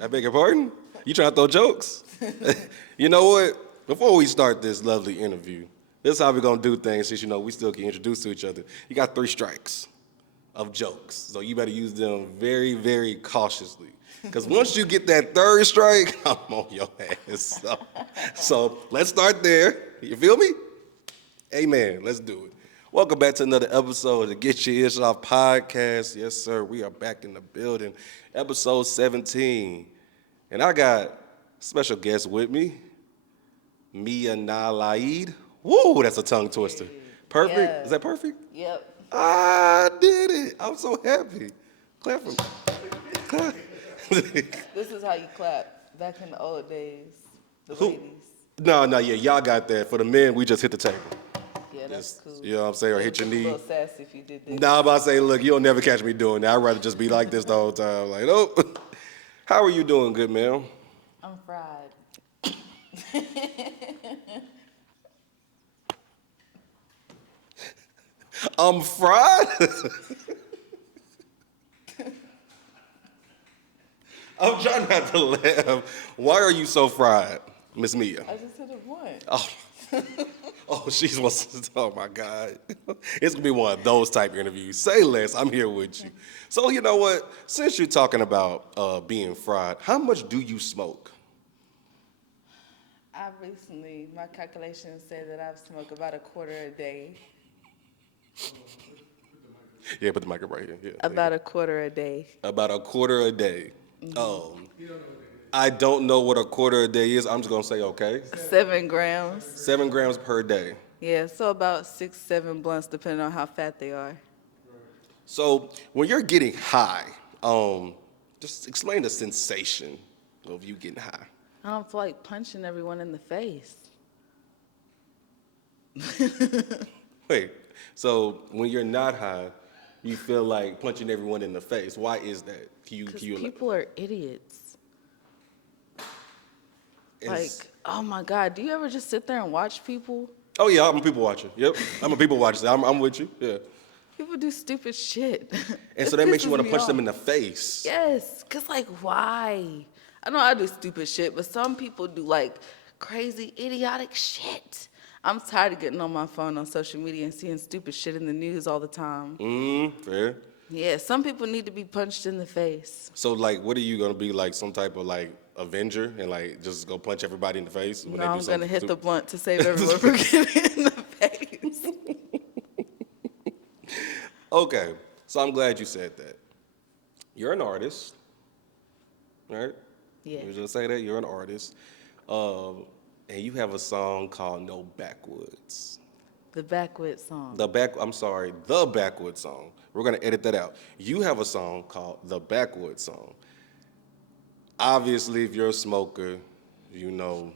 I beg your pardon? You trying to throw jokes? You know what? Before we start this lovely interview, this is how we're going to do things since, we still get introduced to each other. You got 3 strikes of jokes, so you better use them very, very cautiously. Because once you get that 3rd strike, I'm on your ass. So let's start there. You feel me? Amen. Let's do it. Welcome back to another episode of the Get Your Ish Off podcast. Yes, sir. We are back in the building. Episode 17. And I got a special guest with me, Mia Nalaide. Woo, that's a tongue twister. Perfect? Yeah. Is that perfect? Yep. I did it. I'm so happy. Clap for me. Clap. This is how you clap. Back in the old days, the Who? ladies. No, yeah, y'all got that. For the men, we just hit the table. Yeah, that's cool. You know what I'm saying? Or hit your A knee. little sassy if you did this. Nah, I'm about to say, look, you'll never catch me doing that. I'd rather just be like this the whole time. Like, nope. How are you doing, good man? I'm fried. I'm fried? I'm trying not to laugh. Why are you so fried, Miss Mia? I just hit a one. Oh. Oh, she's wants to. Oh my God, it's gonna be one of those type interviews. Say less. I'm here with you. So you know what? Since you're talking about being fried, how much do you smoke? My calculations say that I've smoked about a quarter a day. Yeah, put the mic up right here. Yeah, About a quarter a day. about a quarter a day. I don't know what a quarter a day is. I'm just gonna say okay. 7 grams. 7 grams per day. Yeah, so about 6, 7 blunts, depending on how fat they are. So when you're getting high, just explain the sensation of you getting high. I don't feel like punching everyone in the face. Wait, so when you're not high, you feel like punching everyone in the face. Why is that? Because people are idiots. Like, oh my God, do you ever just sit there and watch people? Oh yeah, I'm a people watcher. Yep, I'm a people watcher. I'm with you. Yeah. People do stupid shit. And It so that makes you pisses want to me punch them off. in the face. Yes, because like, why? I know I do stupid shit, but some people do like crazy, idiotic shit. I'm tired of getting on my phone on social media and seeing stupid shit in the news all the time. Fair. Yeah, some people need to be punched in the face. So like, what are you gonna be like? Some type of like Avenger and like just go punch everybody in the face when No, they do I'm something? gonna hit the blunt to save everyone from getting in the face. Okay, so I'm glad you said that. You're an artist, right? Yeah. You just say that you're an artist, and you have a song called "No Backwoods." The backwoods song. The Backwoods song. We're gonna edit that out. You have a song called "The Backwoods Song." Obviously, if you're a smoker, you know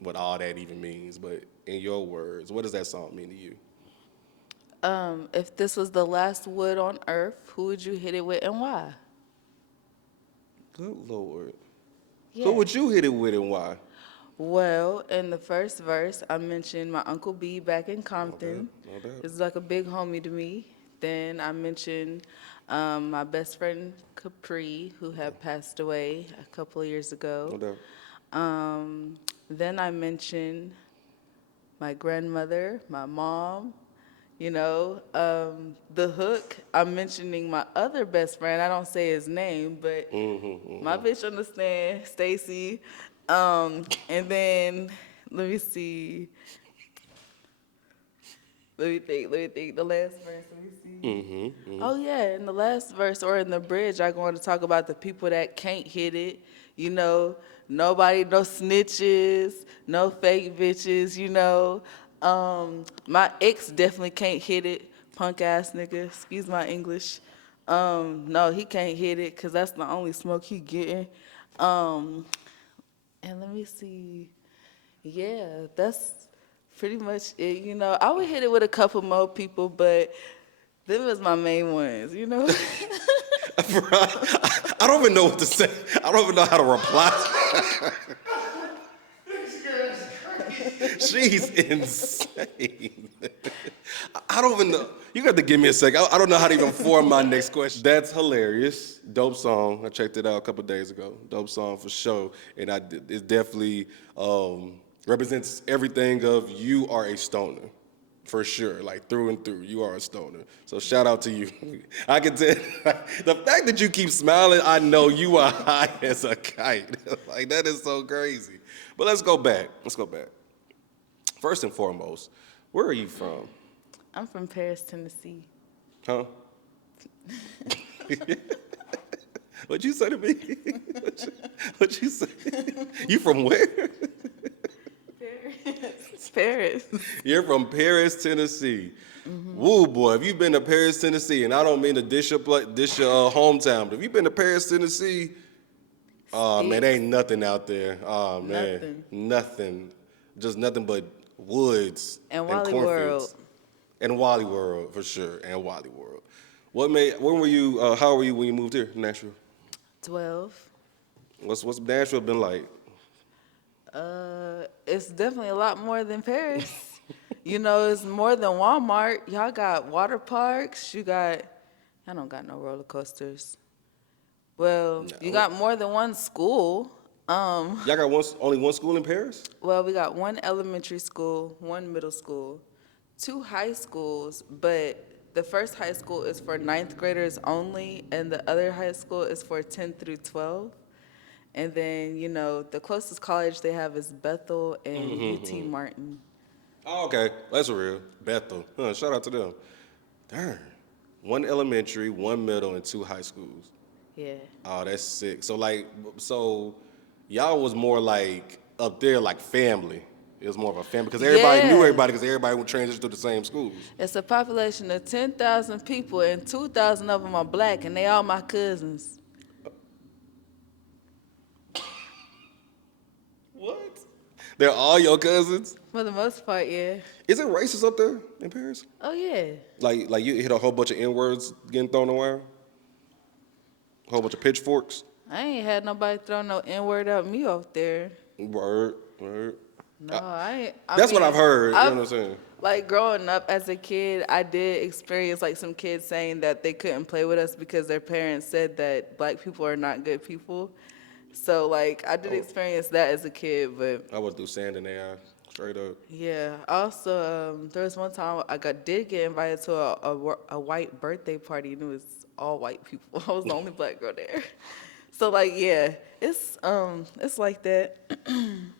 what all that even means. But in your words, what does that song mean to you? If this was the last wood on earth, who would you hit it with and why? Good Lord. Yeah. Who would you hit it with and why? Well, in the first verse, I mentioned my Uncle B back in Compton. No doubt. He's like a big homie to me. Then I mentioned my best friend Capri, who had passed away a couple of years ago. No doubt. Then I mentioned my grandmother, my mom, the hook. I'm mentioning my other best friend. I don't say his name, but my bitch understand, Stacy. And then, let me see. Let me think. The last verse, let me see. Oh, yeah, in the last verse or in the bridge, I go on to talk about the people that can't hit it. Nobody, no snitches, no fake bitches, My ex definitely can't hit it, punk ass nigga, excuse my English. No, he can't hit it because that's the only smoke he getting. And let me see. Yeah, that's pretty much it. I would hit it with a couple more people, but them was my main ones, I don't even know what to say. I don't even know how to reply. She's insane. I don't even know. You got to give me a sec. I don't know how to even form my next question. That's hilarious. Dope song. I checked it out a couple days ago. Dope song for sure. And it definitely represents everything of you are a stoner. For sure, like through and through, you are a stoner. So shout out to you. I can tell, the fact that you keep smiling, I know you are high as a kite. Like that is so crazy. But let's go back. First and foremost, where are you from? I'm from Paris, Tennessee. Huh? What'd you say to me? What'd you say? You from where? Paris. You're from Paris, Tennessee. Woo, boy, if you've been to Paris, Tennessee, and I don't mean to dish your hometown, but if you've been to Paris, Tennessee, oh, man, there ain't nothing out there. Oh, man. Nothing. Just nothing but woods And and Wally cornfields. World. And Wally World, for sure, and Wally World. How were you when you moved here, Nashville? 12. What's Nashville been like? It's definitely a lot more than Paris. You know, it's more than Walmart. Y'all got water parks. Y'all don't got no roller coasters. Well, No. you got more than one school. Y'all got only one school in Paris? Well, we got one elementary school, one middle school, 2 high schools, but the first high school is for 9th graders only, and the other high school is for 10 through 12. And then, you know, the closest college they have is Bethel and UT Martin. Oh, okay. That's real. Bethel. Shout out to them. Darn. One elementary, one middle, and 2 high schools. Yeah. Oh, that's sick. So y'all was more like up there like family. It was more of a family because everybody knew everybody because everybody would transition to the same schools. It's a population of 10,000 people, and 2,000 of them are black, and they all my cousins. What? They're all your cousins? For the most part, yeah. Is it racist up there in Paris? Oh, yeah. Like you hit a whole bunch of N-words getting thrown around? A whole bunch of pitchforks? I ain't had nobody throw no N-word at me off there. Word. No, I ain't. That's what I've heard. You know what I'm saying? Like, growing up as a kid, I did experience, like, some kids saying that they couldn't play with us because their parents said that black people are not good people. So, like, I did experience that as a kid, but... I went through sand in their eye, straight up. Yeah. Also, there was one time did get invited to a white birthday party, and it was all white people. I was the only black girl there. So, like, yeah, it's like that.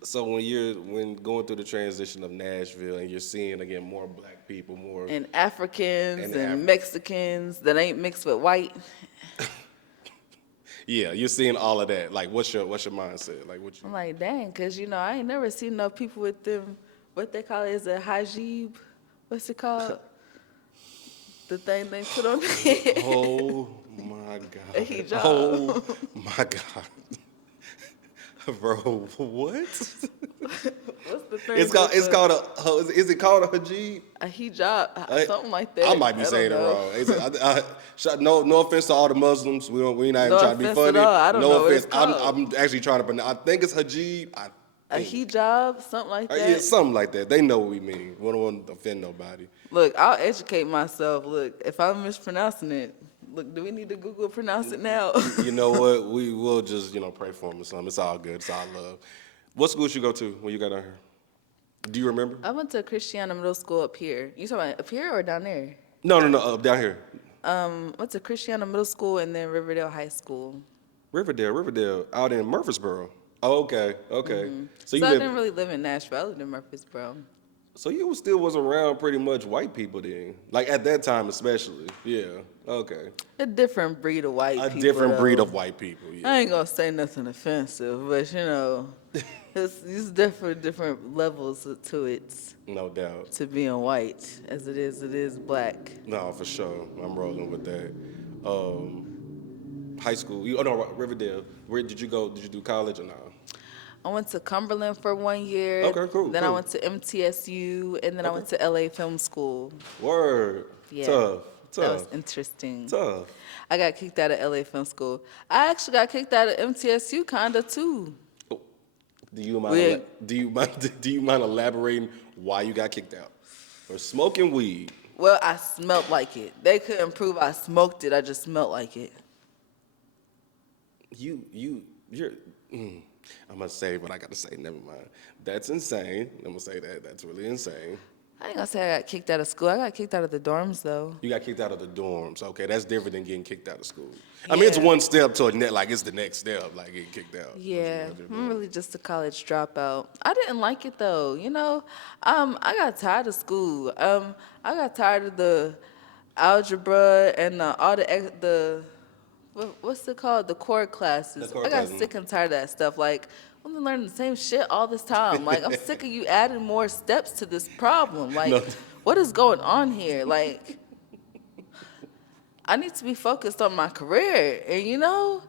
So when going through the transition of Nashville and you're seeing again more black people, more And Africans and Mexicans that ain't mixed with white. yeah, you're seeing all of that. Like, what's your mindset? Like, I'm like, dang, because, you know, I ain't never seen no people with them, what they call it, is a hijab. What's it called? The thing they put on their head. Oh, my God. A hijab. Oh, my God. Bro, what? What's the thing? Is it called a hijab? A hijab, something like that. I might be saying it wrong. No offense to all the Muslims. We not even trying to be funny. I don't know what it's called. I'm actually trying to pronounce. I think it's hijab. A hijab, something like that. Yeah, something like that. They know what we mean. We don't want to offend nobody. Look, I'll educate myself. Look, if I'm mispronouncing it, look, do we need to Google pronounce it now? You know what? We will just, pray for them or something. It's all good. It's all love. What school did you go to when you got out here? Do you remember? I went to Christiana Middle School up here. You talking about up here or down there? No, down here. Went to Christiana Middle School and then Riverdale High School. Riverdale, out in Murfreesboro. Oh, okay. Mm-hmm. So I didn't really live in Nashville. I lived in Murfreesboro. So you still was around pretty much white people then? Like at that time especially. Yeah, okay. A different breed of white people. A different though. breed of white people, yeah. I ain't gonna say nothing offensive, but you know, it's different levels to it. No doubt. To being white, as it is black. No, for sure. I'm rolling with that. High school, Riverdale. Where did you go? Did you do college or no? I went to Cumberland for 1 year. Okay, cool. Then I went to MTSU, and then I went to LA Film School. Word. Yeah. Tough. That was interesting. Tough. I got kicked out of LA Film School. I actually got kicked out of MTSU kinda too. Oh. Do you mind elaborating why you got kicked out? For smoking weed. Well, I smelled like it. They couldn't prove I smoked it. I just smelled like it. You're. Mm, I'm gonna say what I gotta say. Never mind. That's insane. I'm gonna say that. That's really insane. I ain't gonna say I got kicked out of school. I got kicked out of the dorms though. You got kicked out of the dorms. Okay, that's different than getting kicked out of school. I mean, it's Yeah. one step to a net. Like it's the next step, like getting kicked out. What you Yeah, out there I'm doing? really just a college dropout. I didn't like it though. I got tired of school. I got tired of the algebra and all the what's it called? The core The classes. core I got class. sick and tired of that stuff. Like I'm learning the same shit all this time. Like I'm sick of you adding more steps to this problem. No. Like what is going on here? Like I need to be focused on my career, and y'all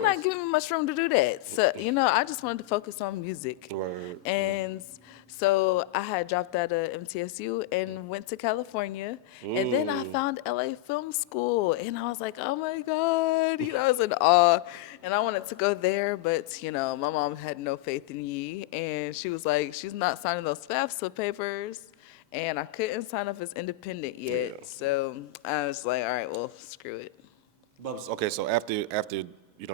not giving me much room to do that. So, I just wanted to focus on music. Word. And so I had dropped out of MTSU and went to California. And then I found LA Film School. And I was like, oh my God. I was in awe. And I wanted to go there, but, my mom had no faith in me. And she was like, she's not signing those FAFSA papers. And I couldn't sign up as independent yet. Yeah. So I was like, all right, well, screw it. Okay, so after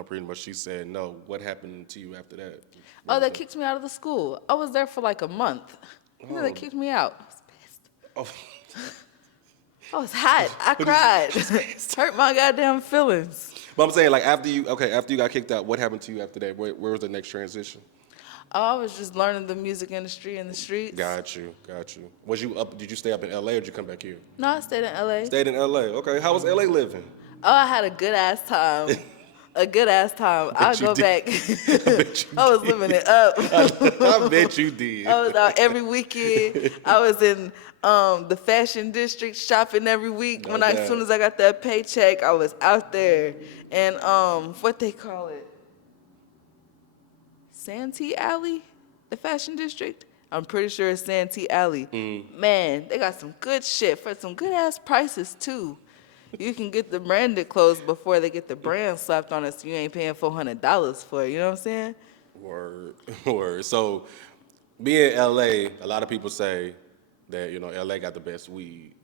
pretty much she said no. What happened to you after that? Oh, they kicked me out of the school. I was there for like a month. And then they kicked me out. I was pissed. Oh. I was hot. I cried. Hurt my goddamn feelings. But I'm saying like after you got kicked out, what happened to you after that? Where was the next transition? Oh, I was just learning the music industry in the streets. Got you. Was you up? Did you stay up in LA or did you come back here? No, I stayed in LA. Stayed in LA. Okay. How was LA living? Oh, I had a good ass time. A good ass time. I'll you go did. back. I bet you I was living it up. I bet you did. I was out every weekend. I was in the fashion district shopping every week. No As doubt. soon as I got that paycheck, I was out there. And what they call it? Santee Alley? The fashion district? I'm pretty sure it's Santee Alley. Man, they got some good shit for some good ass prices too. You can get the branded clothes before they get the brand slapped on it, so you ain't paying $400 for it. You know what I'm saying? Word. So, being LA, a lot of people say that LA got the best weed.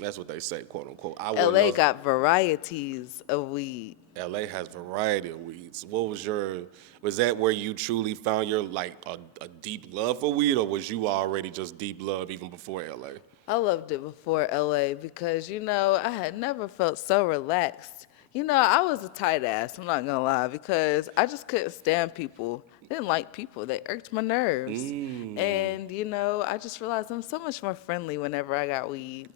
That's what they say, quote unquote. I wouldn't LA know. got varieties of weed. LA has variety of weeds. Was that where you truly found your like a deep love for weed, or was you already just deep love even before LA? I loved it before LA because, I had never felt so relaxed. I was a tight ass, I'm not gonna lie, because I just couldn't stand people. I didn't like people. They irked my nerves. And, I just realized I'm so much more friendly whenever I got weed.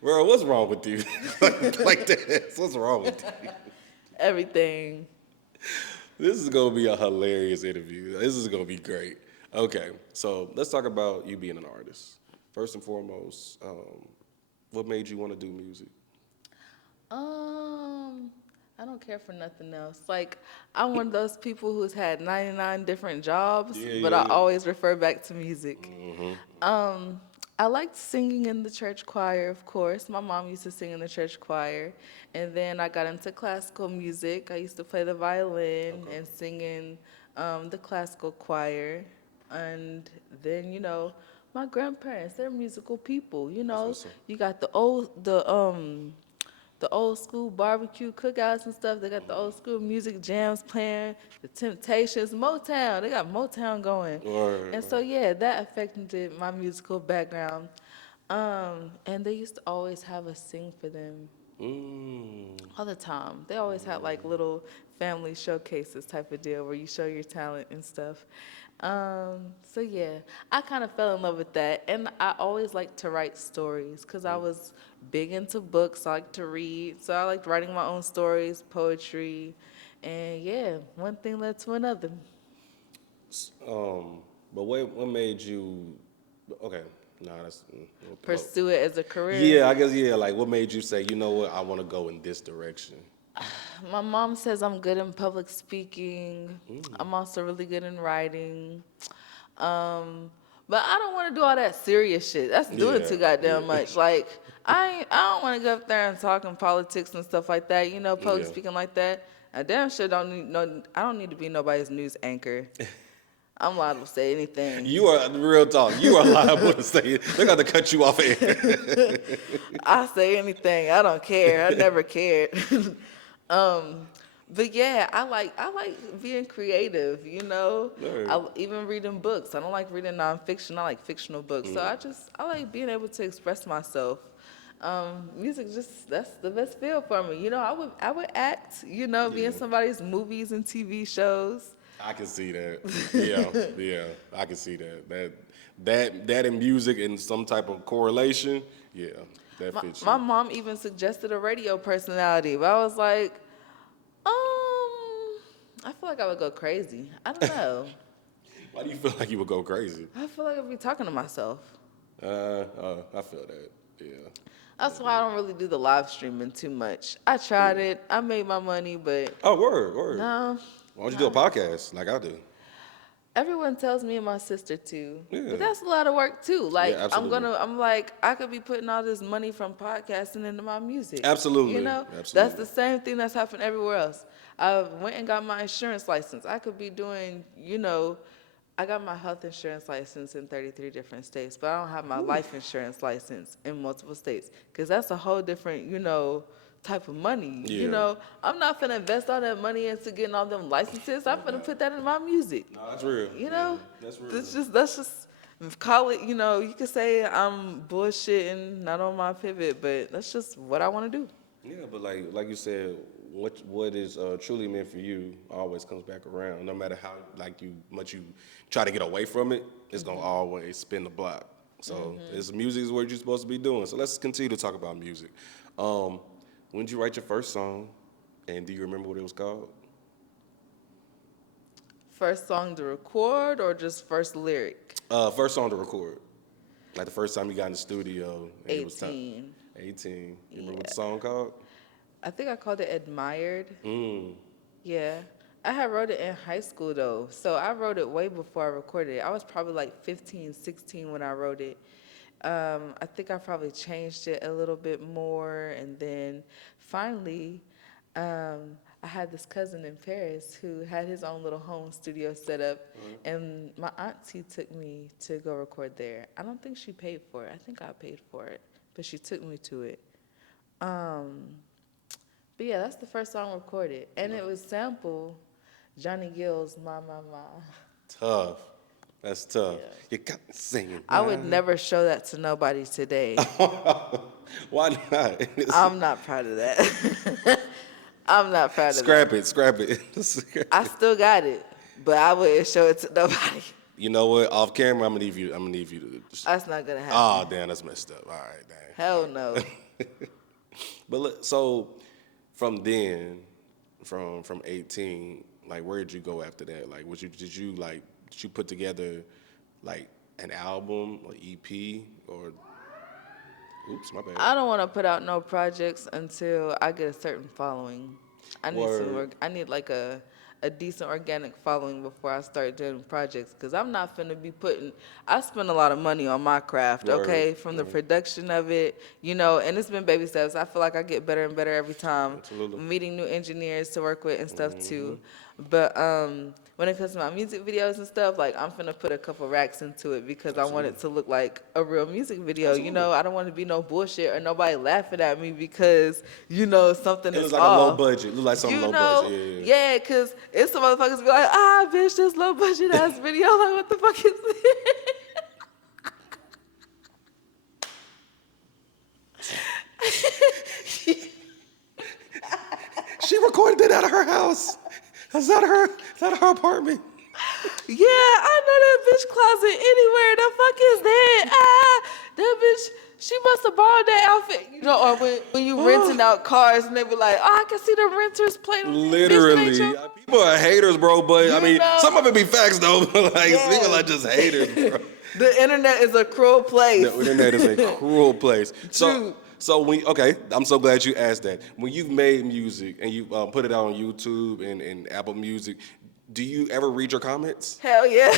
Bro, what's wrong with you? Like that. What's wrong with you? Everything. This is gonna be a hilarious interview. This is gonna be great. Okay, so let's talk about you being an artist. First and foremost, what made you want to do music? I don't care for nothing else. Like, I'm one of those people who's had 99 different jobs, but I always refer back to music. I liked singing in the church choir, of course. My mom used to sing in the church choir. And then I got into classical music. I used to play the violin and sing in the classical choir. And then, my grandparents, they're musical people, what's up. You got the old school barbecue cookouts and stuff. They got the old school music jams playing, the Temptations, Motown. They got Motown going. Word. And so, yeah, that affected my musical background. And they used to always have us sing for them all the time. They always had like little family showcases type of deal where you show your talent and stuff. So yeah, I kind of fell in love with that. And I always liked to write stories because I was big into books. I like to read. So I liked writing my own stories, poetry. And yeah, one thing led to another. But what made you? Okay, that's Pursue it as a career. Yeah, I guess like what made you say, you know what, I want to go in this direction? My mom says I'm good in public speaking. I'm also really good in writing. But I don't want to do all that serious shit. That's doing too goddamn much. Like, I don't want to go up there and talk in politics and stuff like that. Public speaking like that. I damn sure don't need I don't need to be nobody's news anchor. I'm liable to say anything. You are real talk. You are liable to say it. They're gonna cut you off air. I say anything. I don't care. I never cared. um, but yeah, I like being creative. You know, Right. I even reading books. I don't like reading nonfiction. I like fictional books. So I like being able to express myself. Music just that's the best feel for me. You know, I would act. You know, be in Yeah. somebody's movies and TV shows. I can see that. Yeah, yeah, I can see that. That in music and some type of correlation. Yeah, that My, fits my you. mom even suggested a radio personality, but I was like, I feel like I would go crazy. I don't know. Why do you feel like you would go crazy? I feel like I'd be talking to myself. I feel that. Yeah. That's why I don't really do the live streaming too much. I tried it. I made my money, but Oh, word, word. no. Why don't you do a podcast like I do? Everyone tells me and my sister too, Yeah. but that's a lot of work too. Like Yeah, absolutely. I'm like, I could be putting all this money from podcasting into my music. Absolutely, You know, that's absolutely. the same thing that's happened everywhere else. I went and got my insurance license. I could be doing, you know, I got my health insurance license in 33 different states, but I don't have my life insurance license in multiple states because that's a whole different, you know, type of money. Yeah. You know, I'm not finna invest all that money into getting all them licenses. I'm finna put that in my music. No, that's real. You know, That's real. that's just call it. You know, you could say I'm bullshitting, not on my pivot, but that's just what I want to do. Yeah, but like you said, what is truly meant for you always comes back around. No matter how much you try to get away from it, it's gonna always spin the block. So it's music is what you're supposed to be doing. So let's continue to talk about music. When did you write your first song, and do you remember what it was called? First song to record or just first lyric? First song to record. Like the first time you got in the studio. And it was time. 18. 18. You remember what the Yeah. song called? I think I called it Admired. Mm. Yeah. I had wrote it in high school though. So I wrote it way before I recorded it. I was probably like 15, 16 when I wrote it. I think I probably changed it a little bit more. And then finally, I had this cousin in Paris who had his own little home studio set up. And my auntie took me to go record there. I don't think she paid for it. I think I paid for it. But she took me to it. But yeah, that's the first song recorded. And it was sample Johnny Gill's Ma Ma Ma. Tough. That's tough. Yeah. You got me singing. I would never show that to nobody today. Why not? I'm not proud of that. I'm not proud of Scrap that. it, scrap it. I still got it, but I wouldn't show it to nobody. You know what? Off camera, I'm gonna need you to. That's not gonna happen. Oh, damn, that's messed up. All right, dang. Hell no. But look, so from then, from 18, like where did you go after that? Like, did you put together like an album or EP or? Oops, my bad. I don't want to put out no projects until I get a certain following. I need Word. I need like a decent organic following before I start doing projects. Because I'm not finna be I spend a lot of money on my craft, Word. okay? From the production of it, you know, and it's been baby steps. I feel like I get better and better every time. Absolutely. Meeting new engineers to work with and stuff too. But when it comes to my music videos and stuff, like I'm finna put a couple racks into it because I want it to look like a real music video. You know, I don't want to be no bullshit or nobody laughing at me because, you know, something It is was like off. a low budget. It looked like something You low know, budget. yeah, because it's some motherfuckers be like, bitch, this low budget ass video. Like, what the fuck is this? She recorded it out of her house. Is that her apartment? Yeah, I know that bitch closet anywhere. The fuck is that? That bitch, she must have borrowed that outfit. You know, or when you renting out cars and they be like, I can see the renters playing. Literally. People are haters, bro, but I mean, know- some of it be facts, though. Like, Yeah. people are just haters, bro. The internet is a cruel place. The internet is a cruel place. True. So I'm so glad you asked that. When you've made music and you put it out on YouTube and Apple Music, do you ever read your comments? Hell yeah.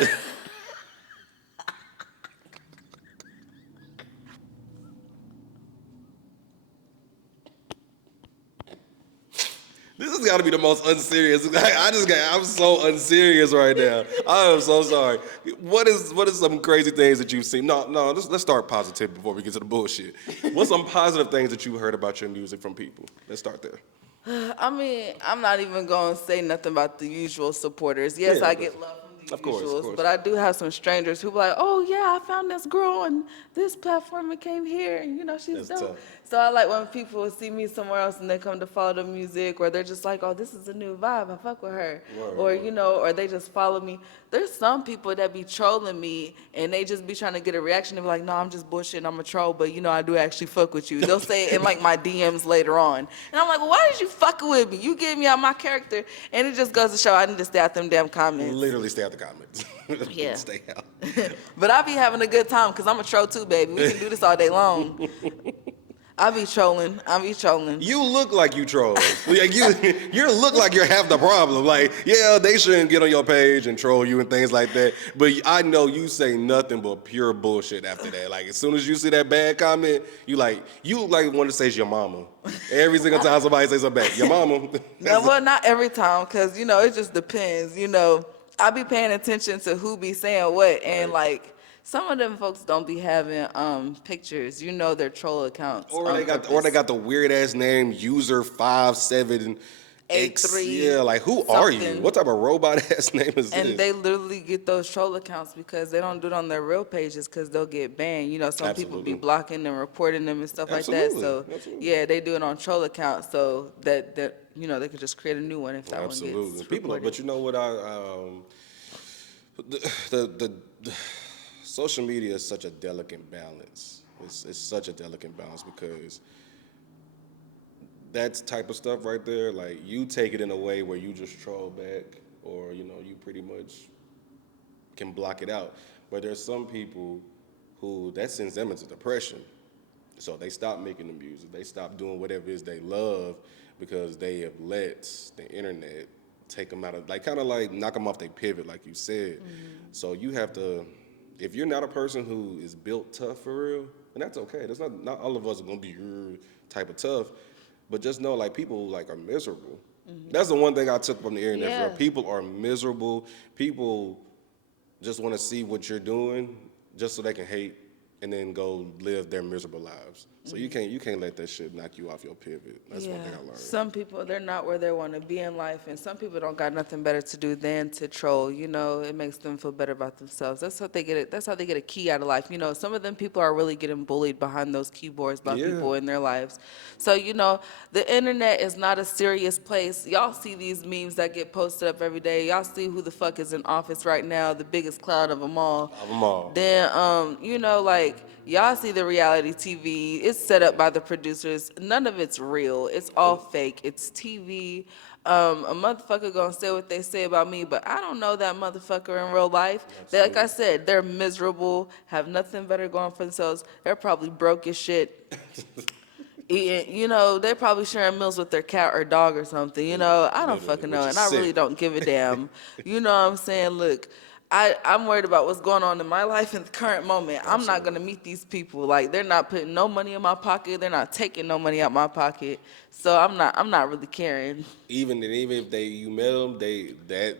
This has got to be the most unserious. I'm so unserious right now. I am so sorry. What is some crazy things that you've seen? No, let's start positive before we get to the bullshit. What's some positive things that you heard about your music from people? Let's start there. I mean, I'm not even going to say nothing about the usual supporters. Yes, Yeah, I get love from the of course. usuals, but I do have some strangers who be like, oh, yeah, I found this girl on this platform and came here, and, she's That's dope. tough. So I like when people see me somewhere else and they come to follow the music, or they're just like, oh, this is a new vibe, I fuck with her. Or, or they just follow me. There's some people that be trolling me, and they just be trying to get a reaction. They be like, no, I'm just bullshitting, I'm a troll, but, I do actually fuck with you. They'll say it in, like, my DMs later on. And I'm like, well, why did you fucking with me? You get me out my character, and it just goes to show I need to stay out them damn comments. Literally stay out the comments. Yeah. Stay out. But I be having a good time, because I'm a troll too, baby. We can do this all day long. I be trolling. You look like you troll. Like you look like you're half the problem. Like, yeah, they shouldn't get on your page and troll you and things like that. But I know you say nothing but pure bullshit after that. Like, as soon as you see that bad comment, you look like one that says your mama. Every single time somebody says something back, your mama. No, well, not every time, because, it just depends. I be paying attention to who be saying what, and, like, some of them folks don't be having pictures. Their troll accounts. Or they got the weird ass name user 57X. 83. Yeah, like who are you? something. What type of robot ass name is this? And they literally get those troll accounts because they don't do it on their real pages because they'll get banned. Some people be blocking and reporting them and stuff like that. So yeah, they do it on troll accounts so that they could just create a new one if that one gets reported. But you know what the social media is such a delicate balance. It's such a delicate balance because that type of stuff right there, like you take it in a way where you just troll back or, you pretty much can block it out. But there's some people who that sends them into depression. So they stop making the music. They stop doing whatever it is they love because they have let the internet take them out of, kind of knock them off their pivot, like you said. Mm-hmm. So you have to, if you're not a person who is built tough for real, and that's okay. That's not all of us are gonna be your type of tough, but just know people are miserable. Mm-hmm. That's the one thing I took from the internet. Yeah. People are miserable. People just want to see what you're doing just so they can hate and then go live their miserable lives. So you can't let that shit knock you off your pivot. That's one thing I learned. Some people, they're not where they want to be in life, and some people don't got nothing better to do than to troll. It makes them feel better about themselves. That's how they get it. That's how they get a key out of life. Some of them people are really getting bullied behind those keyboards by people in their lives. So the internet is not a serious place. Y'all see these memes that get posted up every day. Y'all see who the fuck is in office right now, the biggest clown of them all. Then y'all see the reality TV. It's set up by the producers. None of it's real. It's all fake. It's TV. A motherfucker gonna say what they say about me, but I don't know that motherfucker in real life. Like I said, they're miserable, have nothing better going for themselves. They're probably broke as shit. They're probably sharing meals with their cat or dog or something. I don't fucking know, and I really don't give a damn. You know what I'm saying? Look, I'm worried about what's going on in my life in the current moment. I'm not gonna meet these people. They're not putting no money in my pocket. They're not taking no money out my pocket. So I'm not really caring. Even if you met them, that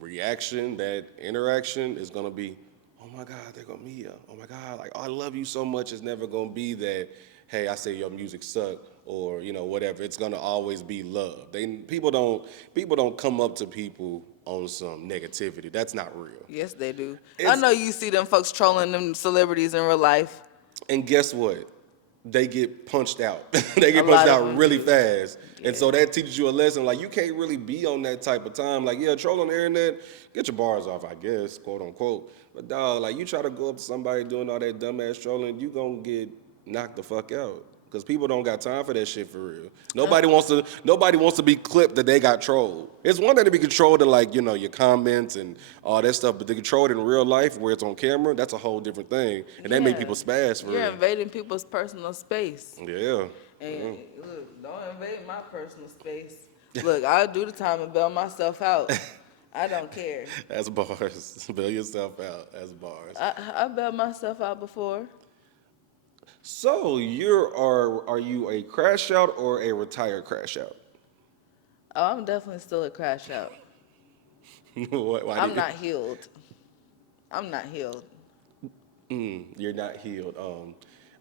reaction, that interaction is gonna be, oh my God, they're gonna Mia. Oh my God, I love you so much. It's never gonna be that, hey, I say your music suck or whatever. It's gonna always be love. People don't come up to people on some negativity. That's not real. Yes, they do. I know you see them folks trolling them celebrities in real life. And guess what? They get punched out. They get punched out really fast. Yeah. And so that teaches you a lesson. You can't really be on that type of time. Troll on the internet, get your bars off, I guess, quote unquote. But dog, you try to go up to somebody doing all that dumbass trolling, you gonna get knocked the fuck out. Because people don't got time for that shit for real. Nobody wants to be clipped that they got trolled. It's one thing to be controlled in your comments and all that stuff, but to control it in real life where it's on camera, that's a whole different thing. And they make people spaz for real. You're invading people's personal space. Yeah. And look, don't invade my personal space. Look, I'll do the time and bail myself out. I don't care. That's bars. Bail yourself out. That's bars. I bailed myself out before. So are you a crash out or a retired crash out? Oh, I'm definitely still a crash out. Why I'm not healed. I'm not healed. You're not healed.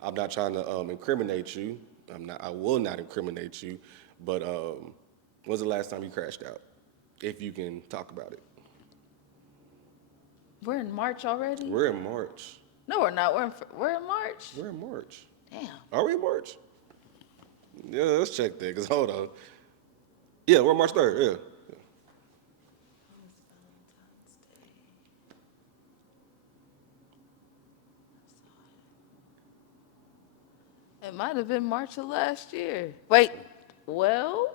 I'm not trying to incriminate you. I'm not. I will not incriminate you. But when's the last time you crashed out? If you can talk about it. We're in March already? We're in March. No, we're not. We're in March. We're in March. Damn. Are we in March? Yeah, let's check that. Cause hold on. Yeah, we're March 3rd. Yeah. It might have been March of last year. Wait, well,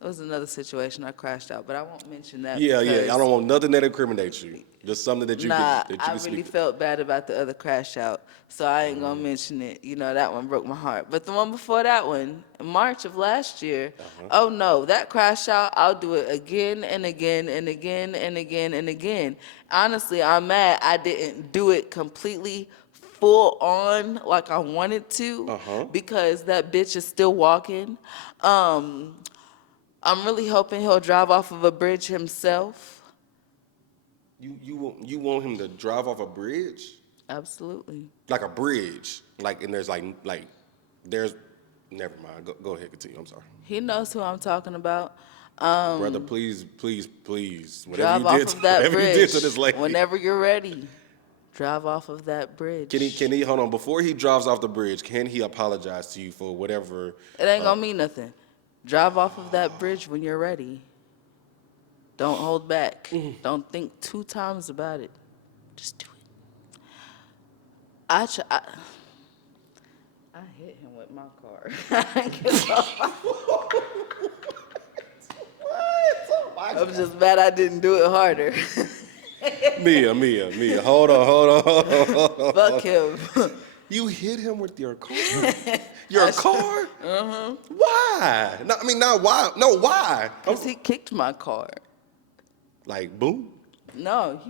it was another situation. I crashed out, but I won't mention that. Yeah. I because, don't want nothing that incriminates you. Just something that you Nah, can I really speak. felt bad about the other crash out, so I ain't gonna mention it. You know, that one broke my heart. But the one before that one, in March of last year, oh no, that crash out, I'll do it again and again and again and again and again. Honestly, I'm mad I didn't do it completely full on like I wanted to because that bitch is still walking. I'm really hoping he'll drive off of a bridge himself. You want him to drive off a bridge? Absolutely. Like a bridge. And there's there's never mind. Go ahead, continue. I'm sorry. He knows who I'm talking about. Brother, please. Drive off of that whatever bridge you did to this lady. whenever you're ready. Drive off of that bridge. Can he hold on, before he drives off the bridge, can he apologize to you for whatever? It ain't gonna mean nothing. Drive off of that bridge when you're ready. Don't hold back. Don't think 2 times about it. Just do it. I hit him with my car. I'm just mad I didn't do it harder. Mia, hold on. Fuck him. You hit him with your car? Your car? Why? No, I mean, not why. No, why? Because he kicked my car. Like, boom? No,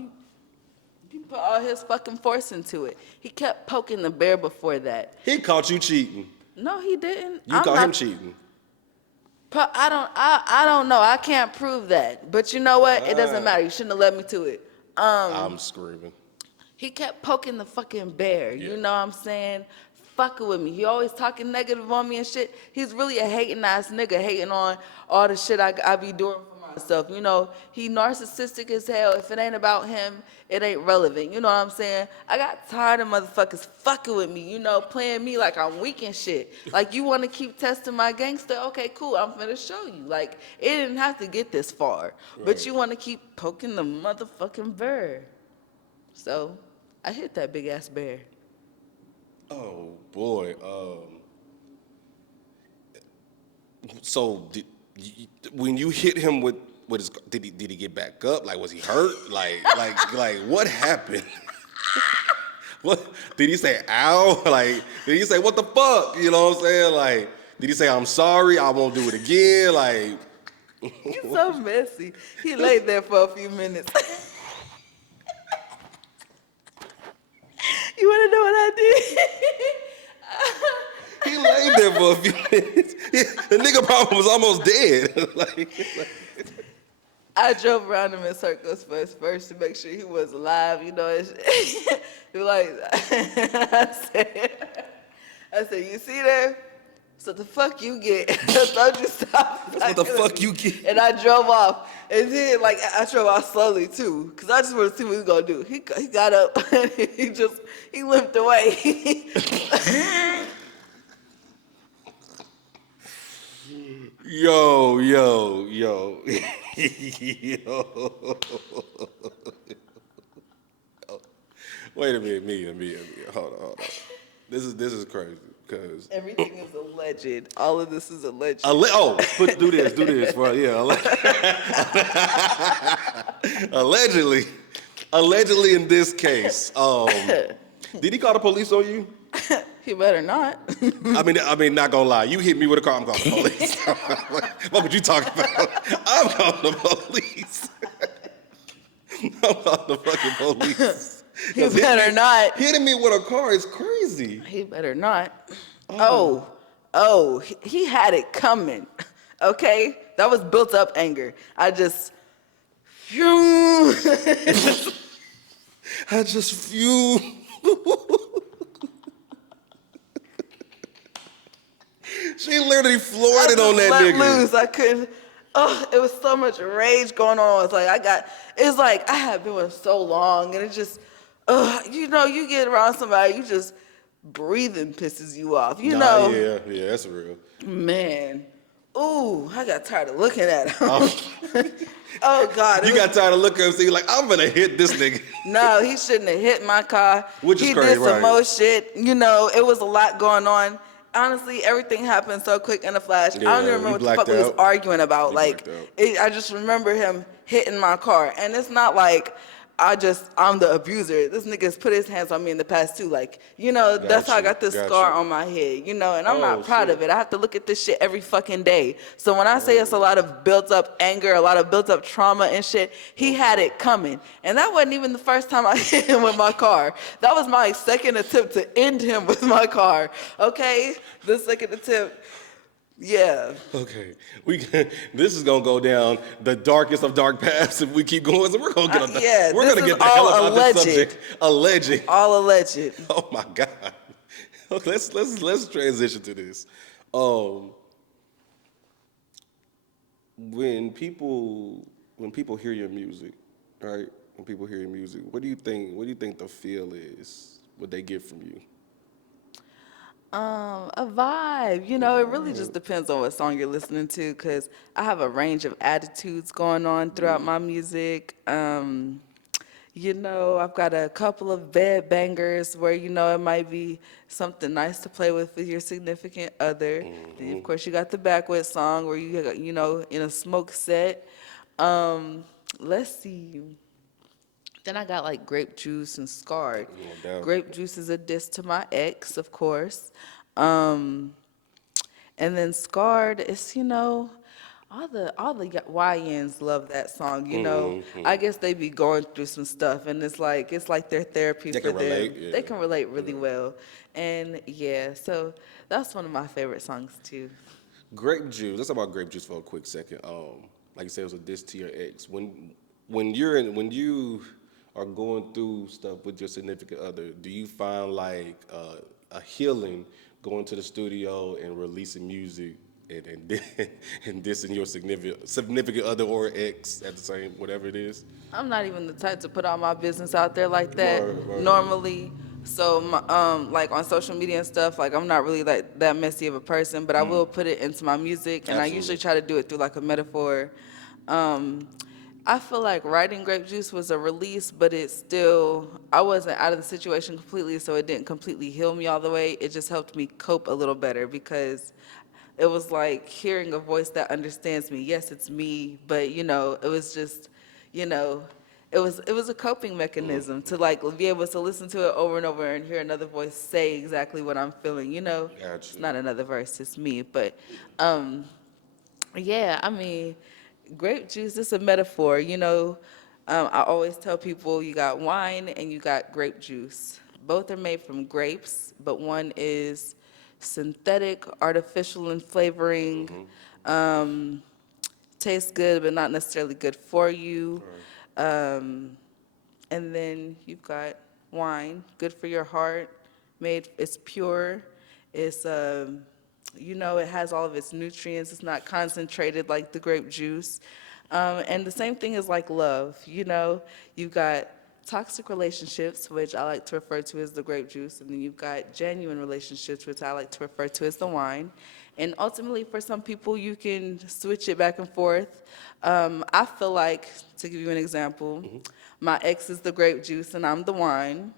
he put all his fucking force into it. He kept poking the bear before that. He caught you cheating. No, he didn't. You caught him cheating. I don't know. I can't prove that. But you know what? It doesn't matter. You shouldn't have led me to it. I'm screaming. He kept poking the fucking bear. Yeah. You know what I'm saying? Fucking with me. He always talking negative on me and shit. He's really a hating ass nigga, hating on all the shit I be doing for myself. You know, he narcissistic as hell. If it ain't about him, it ain't relevant. You know what I'm saying? I got tired of motherfuckers fucking with me, you know, playing me like I'm weak and shit. Like, you want to keep testing my gangster? Okay, cool. I'm finna show you. Like, it didn't have to get this far. Right. But you want to keep poking the motherfucking bear. So, I hit that big ass bear. Oh, boy. So, when you hit him with his, did he get back up? Like, was he hurt? Like what happened? What did he say? Ow! Like, did he say what the fuck? You know what I'm saying? Like, did he say I'm sorry? I won't do it again? Like, he's so messy. He laid there for a few minutes. You want to know what I did? He laid there for a few minutes. The nigga probably was almost dead. I drove around him in circles first to make sure he was alive. You know, like I said, you see that? So the fuck you get? Don't you stop? What the fuck you get? And I drove off. And then, like, I drove off slowly, too. Because I just wanted to see what he was going to do. He got up. And he limped away. Yo. Wait a minute, Mia. Hold on. This is crazy. Cause everything is alleged. All of this is alleged. Do this. Well, yeah. Allegedly in this case. Did he call the police on you? He better not. I mean, not gonna lie. You hit me with a car, I'm calling the police. What would you talking about? I'm calling the police. I'm calling the fucking police. He better not. Hitting me with a car is crazy. He better not. Oh, he had it coming. Okay? That was built up anger. I just, phew. I just feel. She literally floored I it on just that let nigga. loose. I couldn't. Oh, it was so much rage going on. It's like I had been with so long, and it just, you get around somebody, you just breathing pisses you off. Nah, yeah, that's real. Man. Ooh, I got tired of looking at him. Oh, Oh God, you got tired of looking at him, so you're like, I'm gonna hit this nigga. no, he shouldn't have hit my car. Which is He crazy, did some right? more shit. It was a lot going on. Honestly, everything happened so quick in a flash. I don't even Yeah, remember he what the fuck blacked we was out. arguing about. He blacked out. I just remember him hitting my car, and it's not like I'm the abuser. This nigga's put his hands on me in the past too. That's how I got this Got scar you. on my head. And I'm Oh not proud of shit. it. I have to look at this shit every fucking day. So when I say it's a Oh, lot of built up anger, a lot of built up trauma and shit, he had it coming. And that wasn't even the first time I hit him with my car. That was my second attempt to end him with my car. Okay? The second attempt. Yeah. okay. This is gonna go down the darkest of dark paths if we keep going. So Yeah, we're this gonna is get the hell up all out this alleged. subject. Alleging. All alleged. Oh my god. Okay, let's transition to this. Um, when people hear your music, right? When people hear your music, what do you think the feel is? What they get from you? A vibe. It really just depends on what song you're listening to, because I have a range of attitudes going on throughout my music. I've got a couple of bed bangers where, it might be something nice to play with your significant other. Then, of course, you got the backward song where you got, in a smoke set. Let's see. Then I got like Grape Juice and Scarred. No doubt. Grape Juice is a diss to my ex, of course. Um, and then Scarred is, all the YNs love that song. I guess they be going through some stuff, and it's like their therapy They for can relate, them. They yeah. can relate really well, and yeah, so that's one of my favorite songs too. Grape juice. Let's talk about grape juice for a quick second. Like you said, it was a diss to your ex. When you are going through stuff with your significant other, do you find like a healing going to the studio and releasing music and dissing your significant other or ex at the same whatever it is? I'm not even the type to put all my business out there like that Word. normally. So, like on social media and stuff, like I'm not really like that messy of a person, but I will put it into my music, and I usually Absolutely. try to do it through like a metaphor. Um, I feel like writing Grape Juice was a release, but I wasn't out of the situation completely, so it didn't completely heal me all the way. It just helped me cope a little better, because it was like hearing a voice that understands me. Yes, it's me, but it was just, you know, it was a coping mechanism to like be able to listen to it over and over and hear another voice say exactly what I'm feeling. It's Gotcha. not another verse, it's me. But um, yeah, I mean, grape juice is a metaphor. I always tell people you got wine and you got grape juice. Both are made from grapes, but one is synthetic, artificial in flavoring, um, tastes good, but not necessarily good for you. Um, and then you've got wine, good for your heart, it's pure, it has all of its nutrients, it's not concentrated like the grape juice. And the same thing is like love, you've got toxic relationships, which I like to refer to as the grape juice, and then you've got genuine relationships, which I like to refer to as the wine. And ultimately, for some people, you can switch it back and forth. I feel like, to give you an example, my ex is the grape juice and I'm the wine.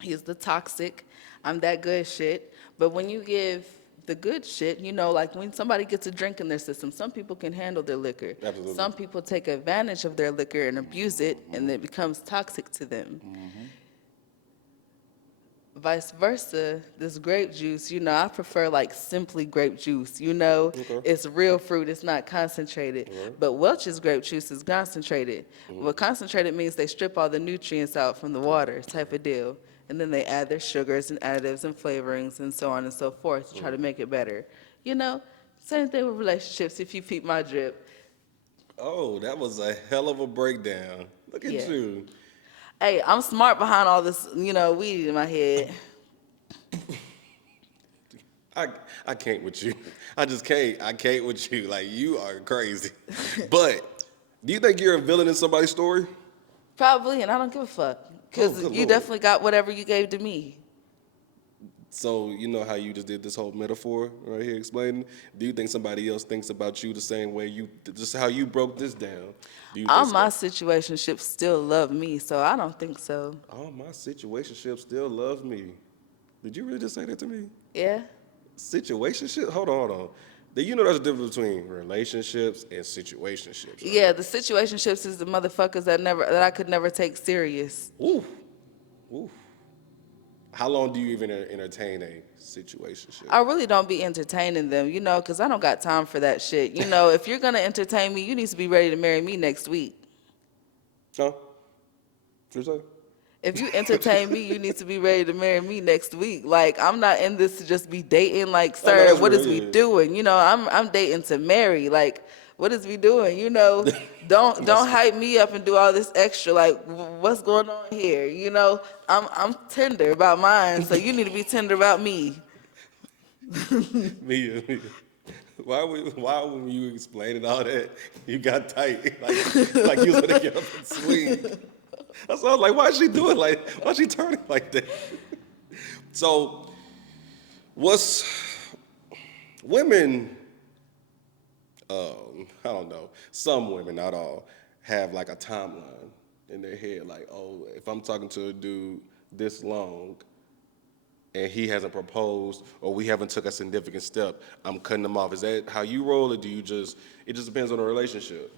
He's the toxic. I'm that good shit. But when you give the good shit, like when somebody gets a drink in their system, some people can handle their liquor. Absolutely. Some people take advantage of their liquor and abuse it, and it becomes toxic to them. Vice versa, this grape juice, I prefer like simply grape juice. Okay. It's real fruit, it's not concentrated. But Welch's grape juice is concentrated. What concentrated means they strip all the nutrients out from the water, type of deal. And then they add their sugars and additives and flavorings and so on and so forth to try to make it better. You know, Same thing with relationships, if you peep my drip. Oh, that was a hell of a breakdown. Look at Yeah. you. Hey, I'm smart behind all this, weed in my head. I I can't with you. I just can't. I can't with you. Like you are crazy. But do you think you're a villain in somebody's story? Probably, and I don't give a fuck. Oh, Because good you lord. definitely got whatever you gave to me. So you know how you just did this whole metaphor right here explaining? Do you think somebody else thinks about you the same way you just how you broke this down? Do you All think my situationships still love me, so I don't think so. all my situationships still love me? Did you really just say that to me? Yeah? Situationship? Hold on. Do you know there's a difference between relationships and situationships, right? Yeah, the situationships is the motherfuckers that I could never take serious. Ooh. Ooh. How long do you even entertain a situationship? I really don't be entertaining them, because I don't got time for that shit. If you're gonna entertain me, you need to be ready to marry me next week. Huh? What you say? If you entertain me, you need to be ready to marry me next week. Like, I'm not in this to just be dating. Like, Oh no, sir, that's what is real. we Yeah. doing? I'm dating to marry. Like, what is we doing? Don't That's hype me up and do all this extra. Like, what's going on here? I'm tender about mine, so you need to be tender about me. me. Why when you explaining all that, you got tight like you was gonna get up and swing. That's why I was like, why is she doing like why is she turning like that? So what's women? I don't know. Some women, not all, have like a timeline in their head. Like, oh, if I'm talking to a dude this long and he hasn't proposed or we haven't took a significant step, I'm cutting him off. Is that how you roll, or do you just? It just depends on the relationship.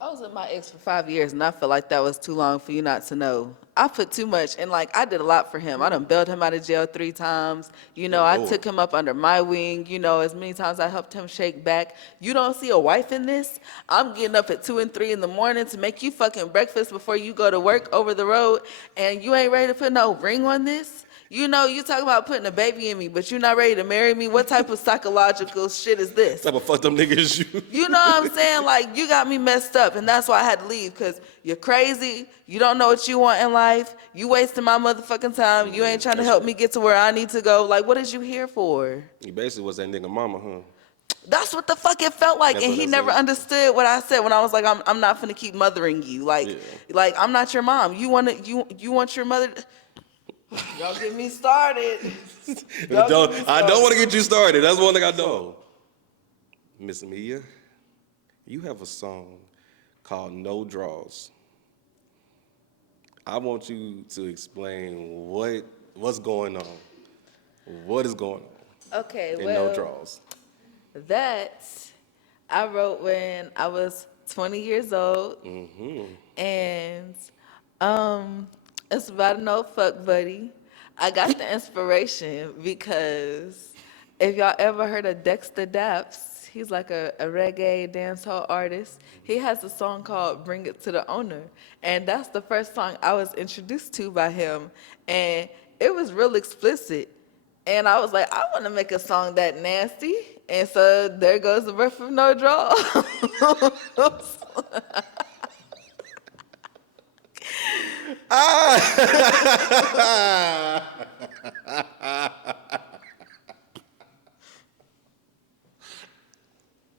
I was with my ex for 5 years, and I felt like that was too long for you not to know. I put too much, and I did a lot for him. I done bailed him out of jail 3 times. Good I lord. took him up under my wing. As many times I helped him shake back. You don't see a wife in this? I'm getting up at 2 and 3 in the morning to make you fucking breakfast before you go to work over the road, and you ain't ready to put no ring on this? You talk about putting a baby in me, but you're not ready to marry me? What type of psychological shit is this? Type of fucked up nigga is you? You know what I'm saying? Like, you got me messed up, and that's why I had to leave, because you're crazy. You don't know what you want in life. You wasting my motherfucking time. You ain't trying to That's help right. me get to where I need to go. Like, what is you here for? You basically was that nigga mama, huh? That's what the fuck it felt like, That's and what he that never said. understood what I said when I was like, I'm not finna keep mothering you. Like, Yeah. like I'm not your mom. You want your mother? Don't get me started. Don't get me I don't started. want to get you started. That's one thing I know. Miss Mia, you have a song called No Draws. I want you to explain what's going on. What is going on Okay, in No well, Draws? that I wrote when I was 20 years old, and it's about an old fuck buddy. I got the inspiration because if y'all ever heard of Dexter Daps, he's like a reggae dancehall artist. He has a song called "Bring It to the Owner," and that's the first song I was introduced to by him, and it was real explicit. And I was like, I want to make a song that nasty. And so there goes the birth of No Draw.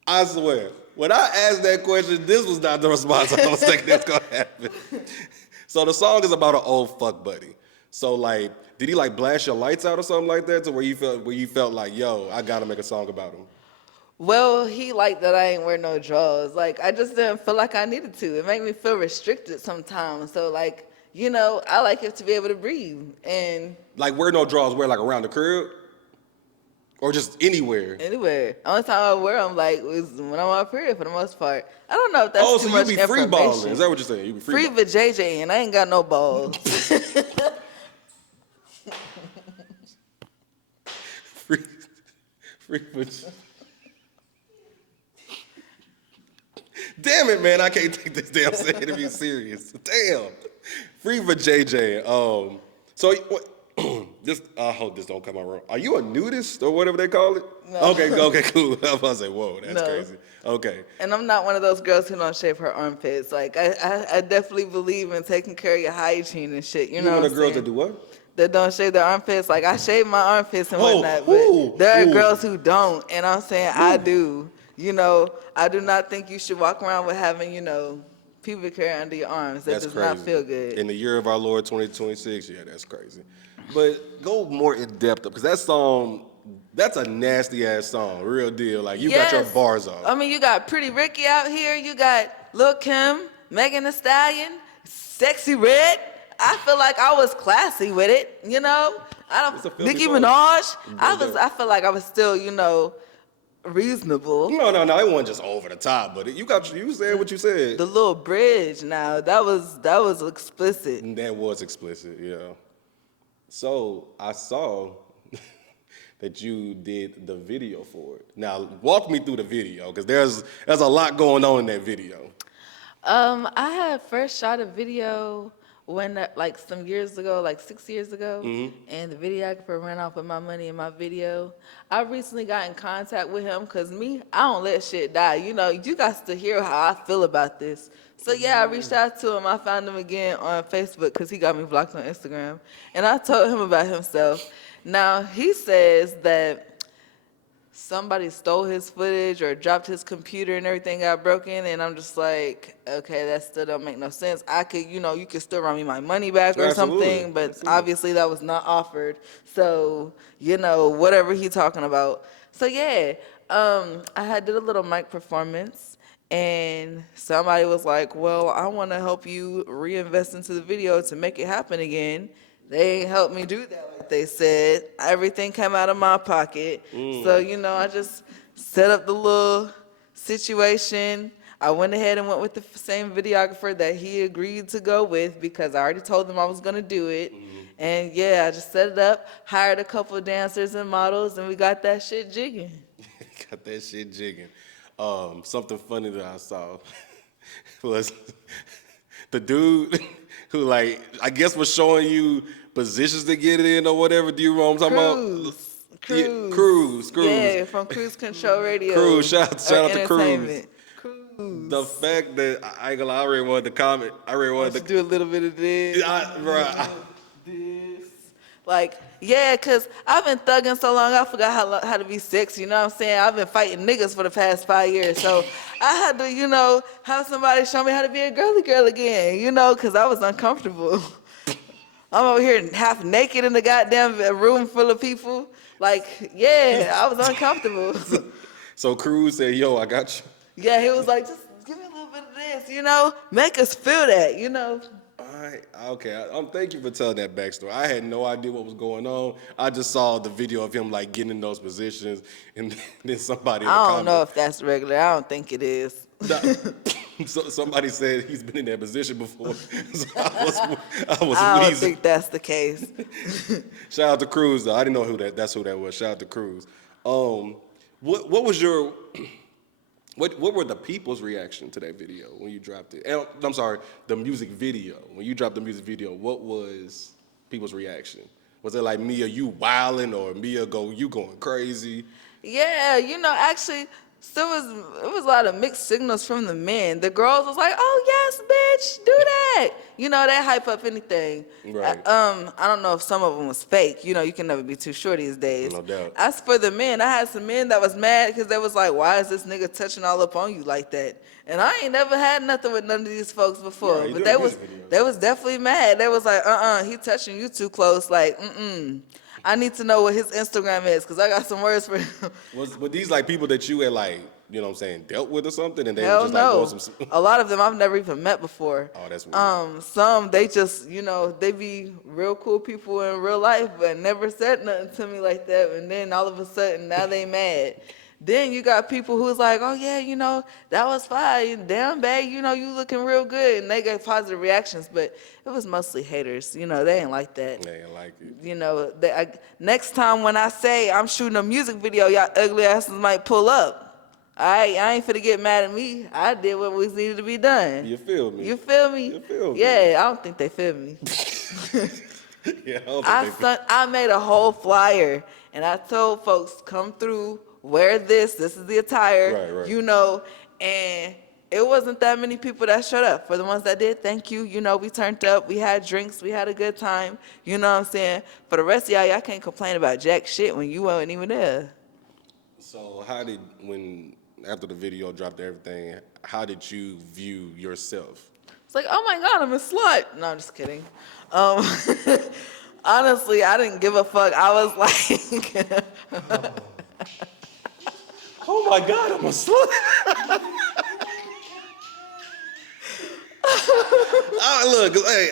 I swear, when I asked that question, this was not the response I was thinking that's gonna happen. So the song is about an old fuck buddy. So like, did he like blast your lights out or something like that to where you felt like, yo, I gotta make a song about him? Well, he liked that I ain't wear no drawers. Like, I just didn't feel like I needed to. It made me feel restricted sometimes. So, like, I like it to be able to breathe. And Like wear no drawers, wear like around the crib? Or just anywhere? anywhere. Only time I wear them, like, was when I'm on period for the most part. I don't know if that's Oh, too so you much be free balling. Is information. that what you're saying? You be Free balling. vajayjay, and I ain't got no balls. Free, free for. Damn it, man! I can't take this damn interview serious. Damn, free for JJ. So This I hope this don't come out wrong. Are you a nudist or whatever they call it? No. Okay, cool. I was about to say, whoa, that's No. crazy. Okay. And I'm not one of those girls who don't shave her armpits. Like, I definitely believe in taking care of your hygiene and shit. You know one what of I'm the girls saying? that do what? That don't shave their armpits. Like, I shave my armpits and Oh, whatnot, ooh, but there are ooh. girls who don't. And I'm saying I do. You know, I do not think you should walk around with having, pubic hair under your arms. That That's does crazy. not feel good. In the year of our Lord 2026, yeah, that's crazy. But go more in depth because that song, that's a nasty ass song, real deal. Like you got your Yes. bars off. I mean, you got Pretty Ricky out here. You got Lil Kim, Megan Thee Stallion, Sexy Red. I feel like I was classy with it, It's a filthy Nicki song. Minaj. No doubt. I feel like I was still, reasonable. No, it wasn't just over the top, but you said what you said. The little bridge now, that was explicit. That was explicit, yeah. So I saw that you did the video for it. Now walk me through the video, because there's a lot going on in that video. I had first shot a video like some years ago, like 6 years ago, and the videographer ran off with my money in my video. I recently got in contact with him because I don't let shit die. You got to hear how I feel about this. So yeah, I reached out to him. I found him again on Facebook because he got me blocked on Instagram. And I told him about himself. Now, he says that somebody stole his footage or dropped his computer and everything got broken, and I'm just like, okay, that still don't make no sense. I could, you could still run me my money back or Absolutely. something, but obviously that was not offered. So, whatever he talking about. So yeah, I did a little mic performance, and somebody was like, well, I want to help you reinvest into the video to make it happen again. They ain't helped me do that like they said. Everything came out of my pocket. So, I just set up the little situation. I went ahead and went with the same videographer that he agreed to go with because I already told them I was going to do it. And yeah, I just set it up, hired a couple of dancers and models, and we got that shit jigging. Got that shit jigging. Something funny that I saw was the dude who, I guess was showing you positions to get it in or whatever. Do you know what I'm talking about? Cruz. Cruz. Yeah, from Cruise Control Radio. Cruz, shout out to Cruz. Cruz. The fact that I ain't gonna lie, I already wanted to comment. I already wanted to do a little bit of this. This. Like, yeah, because I've been thugging so long, I forgot how to be sexy, you know what I'm saying? I've been fighting niggas for the past 5 years, so I had to, have somebody show me how to be a girly girl again, because I was uncomfortable. I'm over here half naked in the goddamn room full of people. Like, yeah, I was uncomfortable. So Cruz said, yo, I got you. Yeah, he was like, just give me a little bit of this, make us feel that, All right, okay. Thank you for telling that backstory. I had no idea what was going on. I just saw the video of him getting in those positions, and then somebody. I don't know if that's regular. I don't think it is. So somebody said he's been in that position before. So I was I don't wheezing. think that's the case. Shout out to Cruz though. I didn't know that's who that was. Shout out to Cruz. What was your What were the people's reaction to that video when you dropped it? And, I'm sorry, the music video. When you dropped the music video, what was people's reaction? Was it like Mia, you wilding, or Mia, you going crazy? Yeah, actually, it was a lot of mixed signals from the men. The girls was like, "Oh yes, bitch, do that." They hype up anything. Right. I don't know if some of them was fake. You can never be too sure these days. No doubt. As for the men, I had some men that was mad because they was like, "Why is this nigga touching all up on you like that?" And I ain't never had nothing with none of these folks before. Yeah, but they was definitely mad. They was like, he touching you too close. Like, I need to know what his Instagram is because I got some words for him. Were these people that you had you know what I'm saying, dealt with or something, and they Hell were just no. doing some? A lot of them I've never even met before. Oh, that's weird. Some they just they be real cool people in real life, but never said nothing to me like that. And then all of a sudden now they mad. Then you got people who's like, oh yeah, that was fine. Damn, babe, you looking real good. And they gave positive reactions, but it was mostly haters. They ain't like that. They ain't like it. Next time when I say I'm shooting a music video, y'all ugly asses might pull up. I ain't finna get mad at me. I did what was needed to be done. You feel me? You feel me? You feel me? Yeah, I don't think they feel me. Yeah, I don't think they. I made a whole flyer, and I told folks, come through, wear this. This is the attire, Right. you know. And it wasn't that many people that showed up. For the ones that did, thank you. You know, we turned up, we had drinks, we had a good time. You know what I'm saying? For the rest of y'all can't complain about jack shit when you weren't even there. So after the video dropped and everything, how did you view yourself? It's like, oh my God, I'm a slut. No, I'm just kidding. Um, honestly, I didn't give a fuck. I was like, Oh my God, I'm a slut. Look, hey,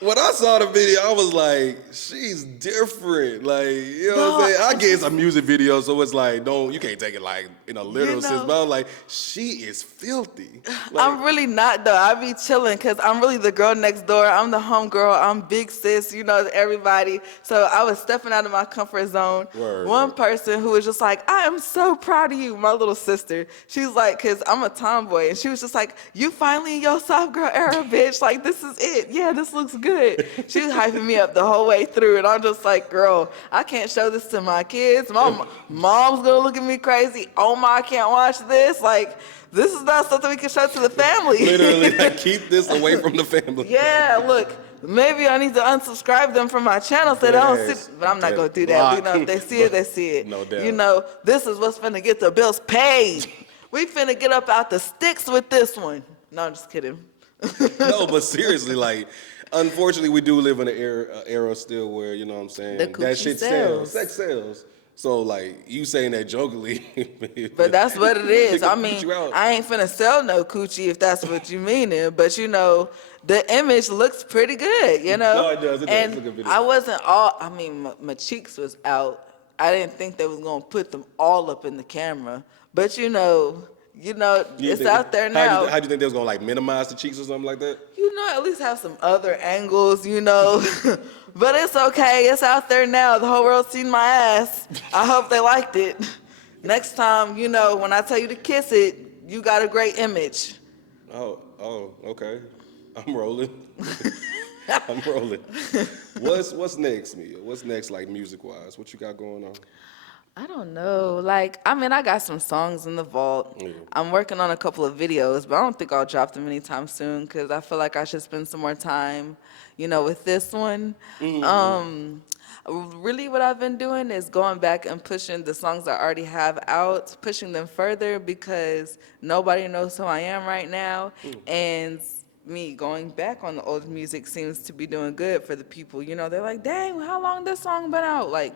when I saw the video, I was like, she's different. Like, you know what I'm no, saying? I get it's a music video, so it's like, you can't take it like in a literal sense. know. But I was like, she is filthy. Like, I'm really not though. I be chilling because I'm really the girl next door. I'm the home girl. I'm big sis, you know, everybody. So I was stepping out of my comfort zone. One person who was just like, I am so proud of you, my little sister. She's like, because I'm a tomboy. And she was just like, you finally in your soft girl era, bitch. Like, this is it. Yeah, this looks good. She was hyping me up the whole way through. And I'm just like, girl, I can't show this to my kids. My mom's going to look at me crazy. Oh my, I can't watch this. Like, this is not something we can show to the family. literally, like, keep this away from the family. Yeah, look, maybe I need to unsubscribe them from my channel so they don't see. But I'm not going to do that. You know, if they see it, they see it. No doubt. You know, this is what's finna get the bills paid. We finna get up out the sticks with this one. No, I'm just kidding. No, but seriously, like, unfortunately, we do live in an era still where, you know what I'm saying, The that coochie shit sells. Sex sells. So, like, you saying that jokingly. But that's what it is. I Put mean, you out. I ain't finna sell no coochie if that's what you meaning. But you know, the image looks pretty good, you know? No, it does. It does. And It's a good video. I wasn't all, I mean, my cheeks was out. I didn't think they was gonna put them all up in the camera. But it's out there now. How'd you think they was gonna, like, minimize the cheeks or something like that? You know, at least have some other angles, you know. But it's okay. It's out there now. The whole world's seen my ass. I hope they liked it. Next time, you know, when I tell you to kiss it, you got a great image. Oh, okay. I'm rolling. I'm rolling. What's next, Mia? What's next, like, music-wise? What you got going on? I don't know. Like, I mean, I got some songs in the vault. Yeah. I'm working on a couple of videos, but I don't think I'll drop them anytime soon because I feel like I should spend some more time, you know, with this one. Really what I've been doing is going back and pushing the songs I already have out, pushing them further because nobody knows who I am right now. And me going back on the old music seems to be doing good for the people. You know, they're like, dang, how long this song been out? Like,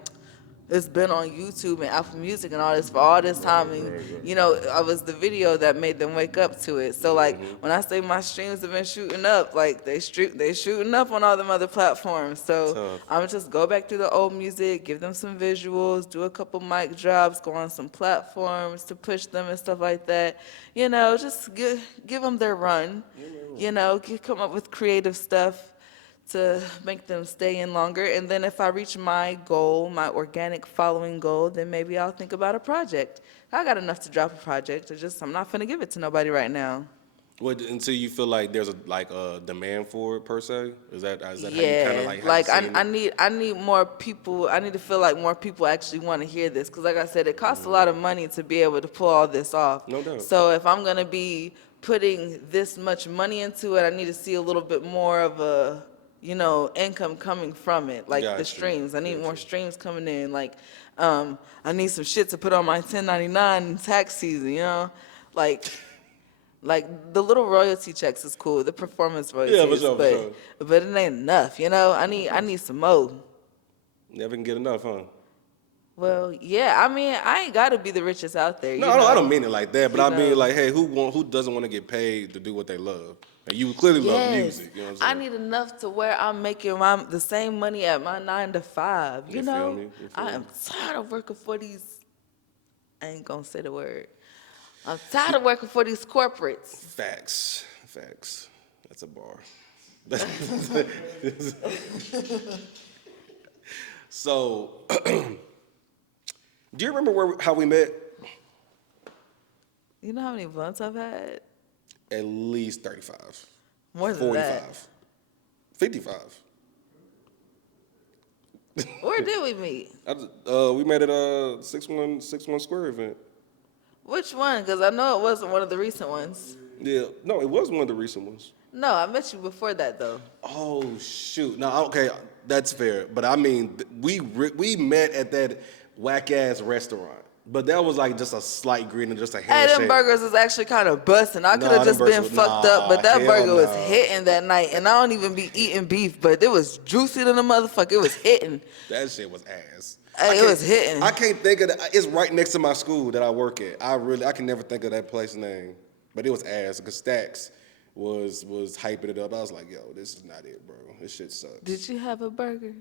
it's been on YouTube and Apple Music and all this for all this time. And, you know, I was the video that made them wake up to it. So, like, when I say my streams have been shooting up, like, they shooting up on all them other platforms. So Tough. I'm going to just go back through the old music, give them some visuals, do a couple mic drops, go on some platforms to push them and stuff like that. You know, just give them their run. You know, come up with creative stuff to make them stay in longer. And then if I reach my goal, my organic following goal, then maybe I'll think about a project. I got enough to drop a project. I'm not finna give it to nobody right now. What, until you feel like there's a demand for it per se? Is that how you kind Yeah, of like? like I need more people. I need to feel like more people actually want to hear this because, like I said, it costs a lot of money to be able to pull all this off. No doubt. So if I'm gonna be putting this much money into it, I need to see a little bit more of a income coming from it, like the streams. I need more streams coming in. Like, I need some shit to put on my 1099 tax season, you know? Like the little royalty checks is cool, the performance royalties, for sure. But it ain't enough, you know? I need some more. Never can get enough, huh? Well, yeah, I mean, I ain't gotta be the richest out there. No, I don't mean it like that, but I mean know? like, hey, who doesn't want to get paid to do what they love? And you clearly love music, you know what I'm saying? I need enough to where I'm making the same money at my 9 to 5. You know, feel me? I am tired of working for these. I ain't gonna say the word. I'm tired of working for these corporates. Facts. That's a bar. So, do you remember how we met? You know how many blunts I've had? At least 35. More than 45. that. 55. Where did we meet? We met at a 6-1 Square event. Which one? Because I know it wasn't one of the recent ones. Yeah, no, it was one of the recent ones. No, I met you before that, though. Oh shoot! No, okay, that's fair. But I mean, we met at that whack ass restaurant. But that was like just a slight greeting, just a Hey, handshake. them burgers was actually kind of busting. I could have just them been burgers fucked up, but that hell burger was no. hitting that night. And I don't even be eating beef, but it was juicy than a motherfucker. It was hitting. That shit was ass. Hey, it was hitting. I can't think of it. It's right next to my school that I work at. I can never think of that place name. But it was ass because Stacks was hyping it up. I was like, yo, this is not it, bro. This shit sucks. Did you have a burger?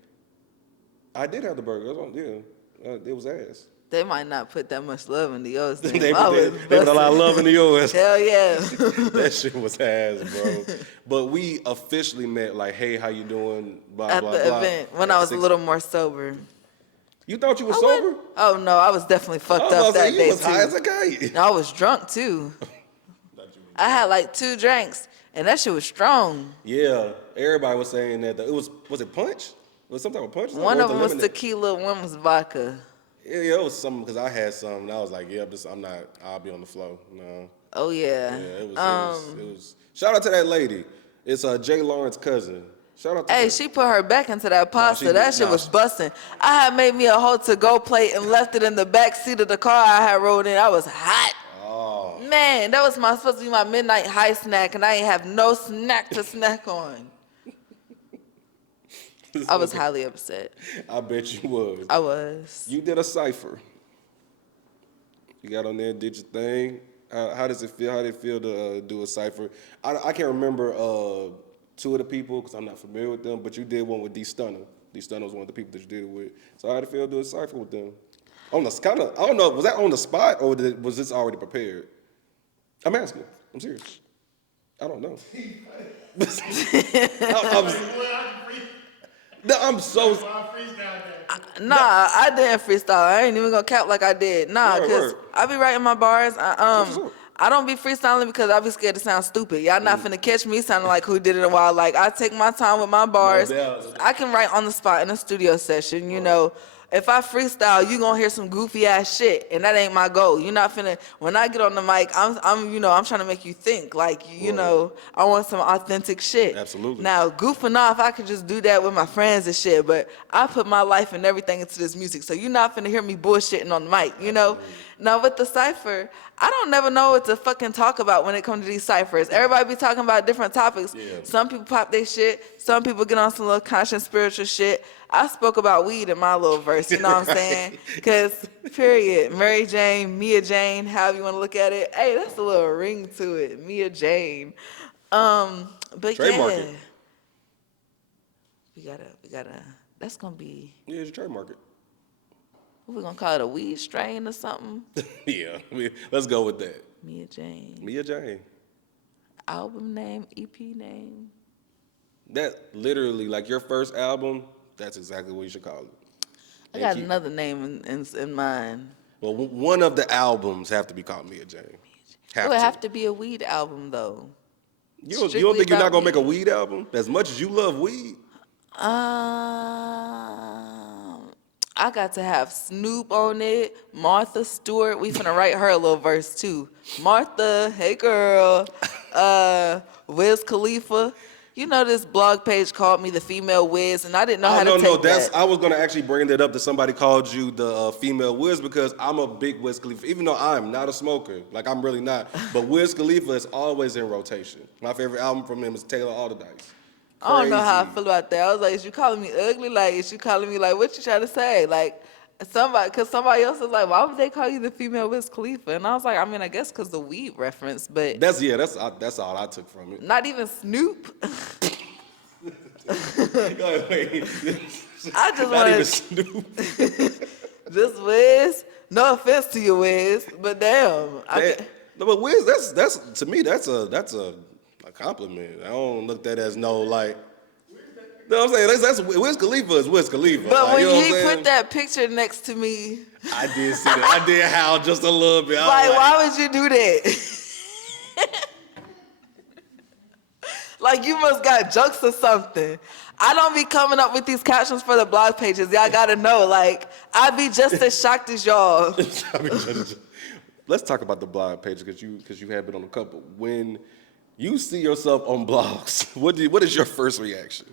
I did have the burger. It was ass. They might not put that much love into yours. They put a lot of love into yours. Hell yeah. That shit was ass, bro. But we officially met like, hey, how you doing? Blah, At blah, the blah. event, when I was a little more sober. You thought you were sober? Oh, no, I was definitely fucked I up was that like, day, you was too. high as a kite. I was drunk, too. I had like 2 drinks, and that shit was strong. Yeah, everybody was saying that. Was it punch? Was some type of punch? One Or of them was lemonade? tequila, one was vodka. Yeah, it was something because I had some. And I was like, yeah, I'm not. I'll be on the flow. No. Oh, yeah. Yeah, it was. Shout out to that lady. It's Jay Lawrence's cousin. Shout out to her. Hey, she put her back into that pasta. she That did. shit Nah, was she- busting. I had made me a whole to-go plate and left it in the back seat of the car I had rolled in. I was hot. Oh. Man, that was supposed to be my midnight high snack, and I ain't have no snack to snack on. I was highly upset. I bet you was. I was. You did a cipher. You got on there, did your thing. How does it feel? How did it feel to do a cipher? I can't remember 2 of the people because I'm not familiar with them, but you did one with D Stunner. D Stunner was one of the people that you did it with. So how did it feel to do a cipher with them? I don't know, was that on the spot or was this already prepared? I'm asking. I'm serious. I don't know. I'm so. Nah, I didn't freestyle. I ain't even gonna cap like I did. Nah, cause Word. I be writing my bars. What's up? I don't be freestyling because I be scared to sound stupid. Y'all not finna catch me sounding like who did it a while. Like I take my time with my bars. doubt. I can write on the spot in a studio session. You know, if I freestyle, you gonna hear some goofy ass shit, and that ain't my goal. You're not finna. When I get on the mic, I'm I'm trying to make you think. Like you know, I want some authentic shit. Absolutely. Now goofing off, I could just do that with my friends and shit. But I put my life and everything into this music, so you're not finna hear me bullshitting on the mic. You know. Now with the cipher, I don't never know what to fucking talk about when it comes to these ciphers. Everybody be talking about different topics. Yeah. Some people pop their shit. Some people get on some little conscious spiritual shit. I spoke about weed in my little verse, you know what I'm saying? Because, period, Mary Jane, Mia Jane, however you want to look at it. Hey, that's a little ring to it, Mia Jane. But Trademark yeah. it. We gotta, that's going to be, Yeah, it's your trademark it. what we going to call it, a weed strain or something? Yeah, let's go with that. Mia Jane. Mia Jane. Album name, EP name. That literally, like your first album, that's exactly what you should call it. I got another name in mind. Well, one of the albums have to be called Mia Jane. It would have to be a weed album, though. You don't strictly think you're not about gonna make a weed. weed album? As much as you love weed, I got to have Snoop on it, Martha Stewart. We finna write her a little verse, too. Martha, hey, girl. Wiz Khalifa. You know this blog page called me the female Wiz, and I didn't know how to take that. I was gonna actually bring that up that somebody called you the female Wiz because I'm a big Wiz Khalifa. Even though I'm not a smoker, like I'm really not, but Wiz Khalifa is always in rotation. My favorite album from him is Taylor All the Dice. I don't know how I Crazy. feel about that. I was like, is you calling me ugly? Like, is you calling me like, what you trying to say? Like, somebody else was like, why would they call you the female Wiz Khalifa? And I was like, I mean, I guess because the weed reference, but That's all I took from it. not even Snoop. Wait, I just not even wanted Snoop. just Wiz. No offense to you, Wiz, but damn. No, but Wiz, that's to me that's a compliment. I don't look at that as no like. You know what I'm saying? That's Wiz Khalifa is Wiz Khalifa. But like, when you know what he I'm saying? put that picture next to me, I did see that. I did howl just a little bit. I was like, why would you do that? Like, you must got jokes or something. I don't be coming up with these captions for the blog pages. Y'all gotta know, like, I be just as shocked as y'all. Let's talk about the blog page because you have been on a couple. When you see yourself on blogs, what is your first reaction?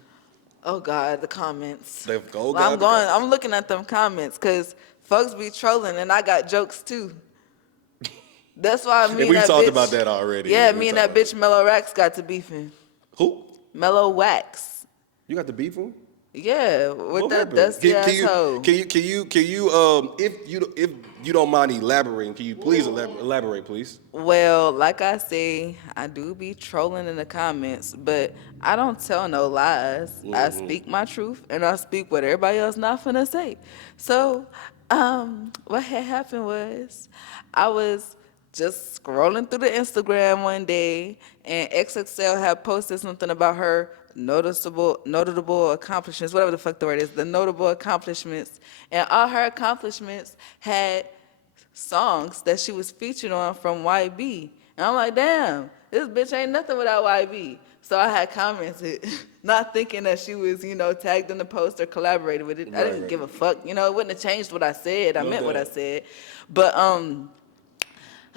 Oh God, the comments. I'm looking at them comments because folks be trolling and I got jokes too. That's why me and we that talked bitch, about that already. Yeah, me and that bitch Mellow Wax got to beefing. Who? Mellow Wax. You got the beef with him? Yeah, with that dusty asshole. Can you if you don't mind elaborating, can you please elaborate, please? Well, like I say, I do be trolling in the comments, but I don't tell no lies. I speak my truth and I speak what everybody else not finna say. So, what had happened was I was just scrolling through the Instagram one day and XXL had posted something about her notable accomplishments, whatever the fuck the word is, the notable accomplishments. And all her accomplishments had songs that she was featured on from YB. And I'm like, damn, this bitch ain't nothing without YB. So I had commented, not thinking that she was, tagged in the post or collaborated with it. I didn't give a fuck. It wouldn't have changed what I said. I meant what I said. But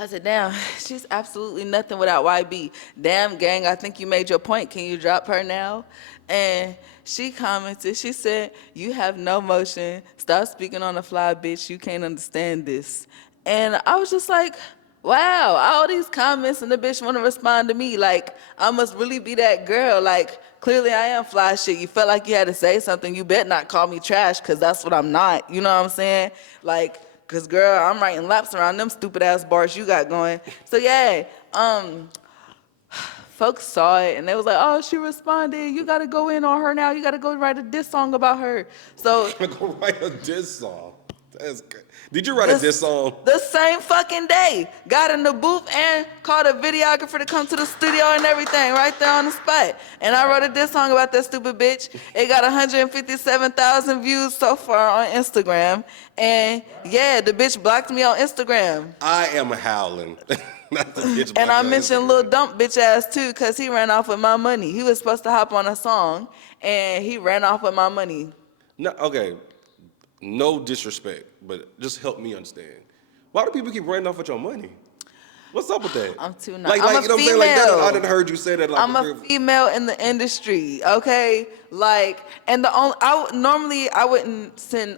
I said, damn, she's absolutely nothing without YB. Damn, gang, I think you made your point. Can you drop her now? And she commented, she said, you have no motion. Stop speaking on the fly, bitch. You can't understand this. And I was just like, wow, all these comments and the bitch want to respond to me. Like, I must really be that girl. Like, clearly I am fly shit. You felt like you had to say something. You bet not call me trash because that's what I'm not. You know what I'm saying? Like, because, girl, I'm writing laps around them stupid-ass bars you got going. So, yeah, folks saw it, and they was like, oh, she responded. You got to go in on her now. You got to go write a diss song about her. So go write a diss song. That's good. Did you write a diss song? The same fucking day. Got in the booth and called a videographer to come to the studio and everything right there on the spot. And I wrote a diss song about that stupid bitch. It got 157,000 views so far on Instagram. And yeah, the bitch blocked me on Instagram. I am howling. Not the bitch. And I mentioned Lil Dump bitch ass too, because he ran off with my money. He was supposed to hop on a song and he ran off with my money. No, okay. No disrespect, but just help me understand. Why do people keep running off with your money? What's up with that? I'm too nice. I'm a female. Like I didn't heard you say that. Like, I'm a female in the industry, okay? Like, and I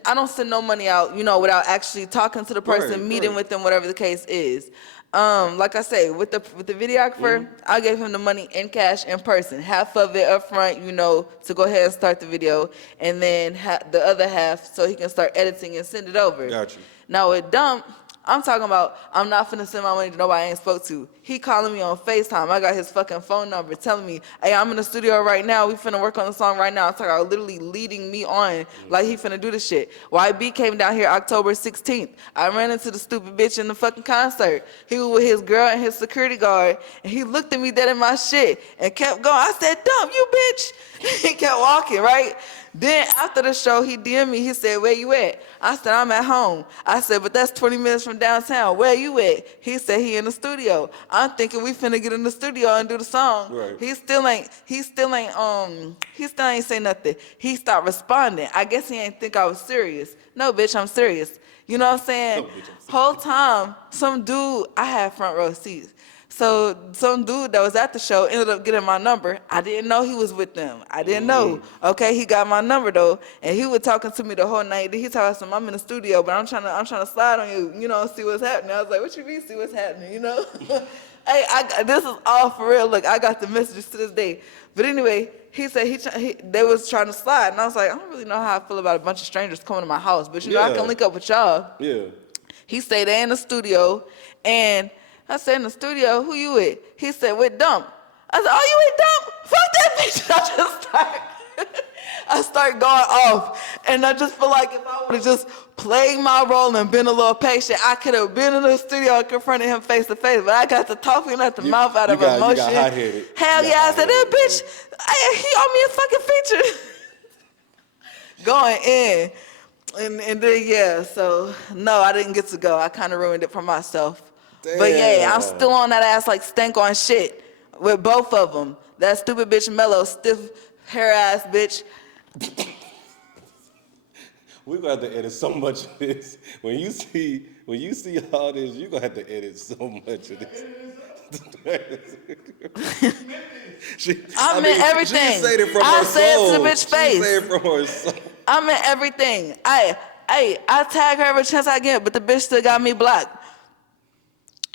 don't send no money out, without actually talking to the person, meeting with them, whatever the case is. Like I say, with the videographer, I gave him the money in cash in person. Half of it up front, to go ahead and start the video, and then the other half so he can start editing and send it over. Gotcha. Now with Dump, I'm talking about I'm not finna send my money to nobody I ain't spoke to. He calling me on FaceTime. I got his fucking phone number telling me, hey, I'm in the studio right now. We finna work on the song right now. I'm talking about literally leading me on like he finna do the shit. YB came down here October 16th. I ran into the stupid bitch in the fucking concert. He was with his girl and his security guard, and he looked at me dead in my shit and kept going. I said, Dump, you bitch. He kept walking, right? Then after the show, he DM'd me. He said, where you at? I said, I'm at home. I said, but that's 20 minutes from downtown. Where you at? He said, he in the studio. I'm thinking we finna get in the studio and do the song. Right. He still ain't say nothing. He stopped responding. I guess he ain't think I was serious. No, bitch, I'm serious. You know what I'm saying? No, bitch, I'm serious. Whole time, some dude, I had front row seats. So some dude that was at the show ended up getting my number. I didn't know he was with them. I didn't know. Okay, he got my number though, and he was talking to me the whole night. He told us, I'm in the studio, but I'm trying to slide on you, see what's happening. I was like, what you mean, see what's happening, Hey, this is all for real. Look, I got the messages to this day. But anyway, he said they was trying to slide, and I was like, I don't really know how I feel about a bunch of strangers coming to my house, but I can link up with y'all. Yeah. He said they in the studio, and I said, in the studio, who you with? He said, with Dump. I said, oh, you with Dump? Fuck that bitch. I start going off. And I just feel like if I would have just played my role and been a little patient, I could have been in the studio and confronted him face to face. But I got to talking at the mouth out of emotion. You got hot-headed. Hell yeah. I said, that bitch, he owed me a fucking feature. Going in. And then, yeah, so, no, I didn't get to go. I kind of ruined it for myself. Damn. But yeah, I'm still on that ass like stank on shit with both of them. That stupid bitch Mello, stiff hair ass bitch. We're gonna have to edit so much of this. When you see all this, you're gonna have to edit so much of this. I meant everything. She said it from I her said soul. it to the bitch face. She said it from her soul. I meant everything. I tag her every chance I get, but the bitch still got me blocked.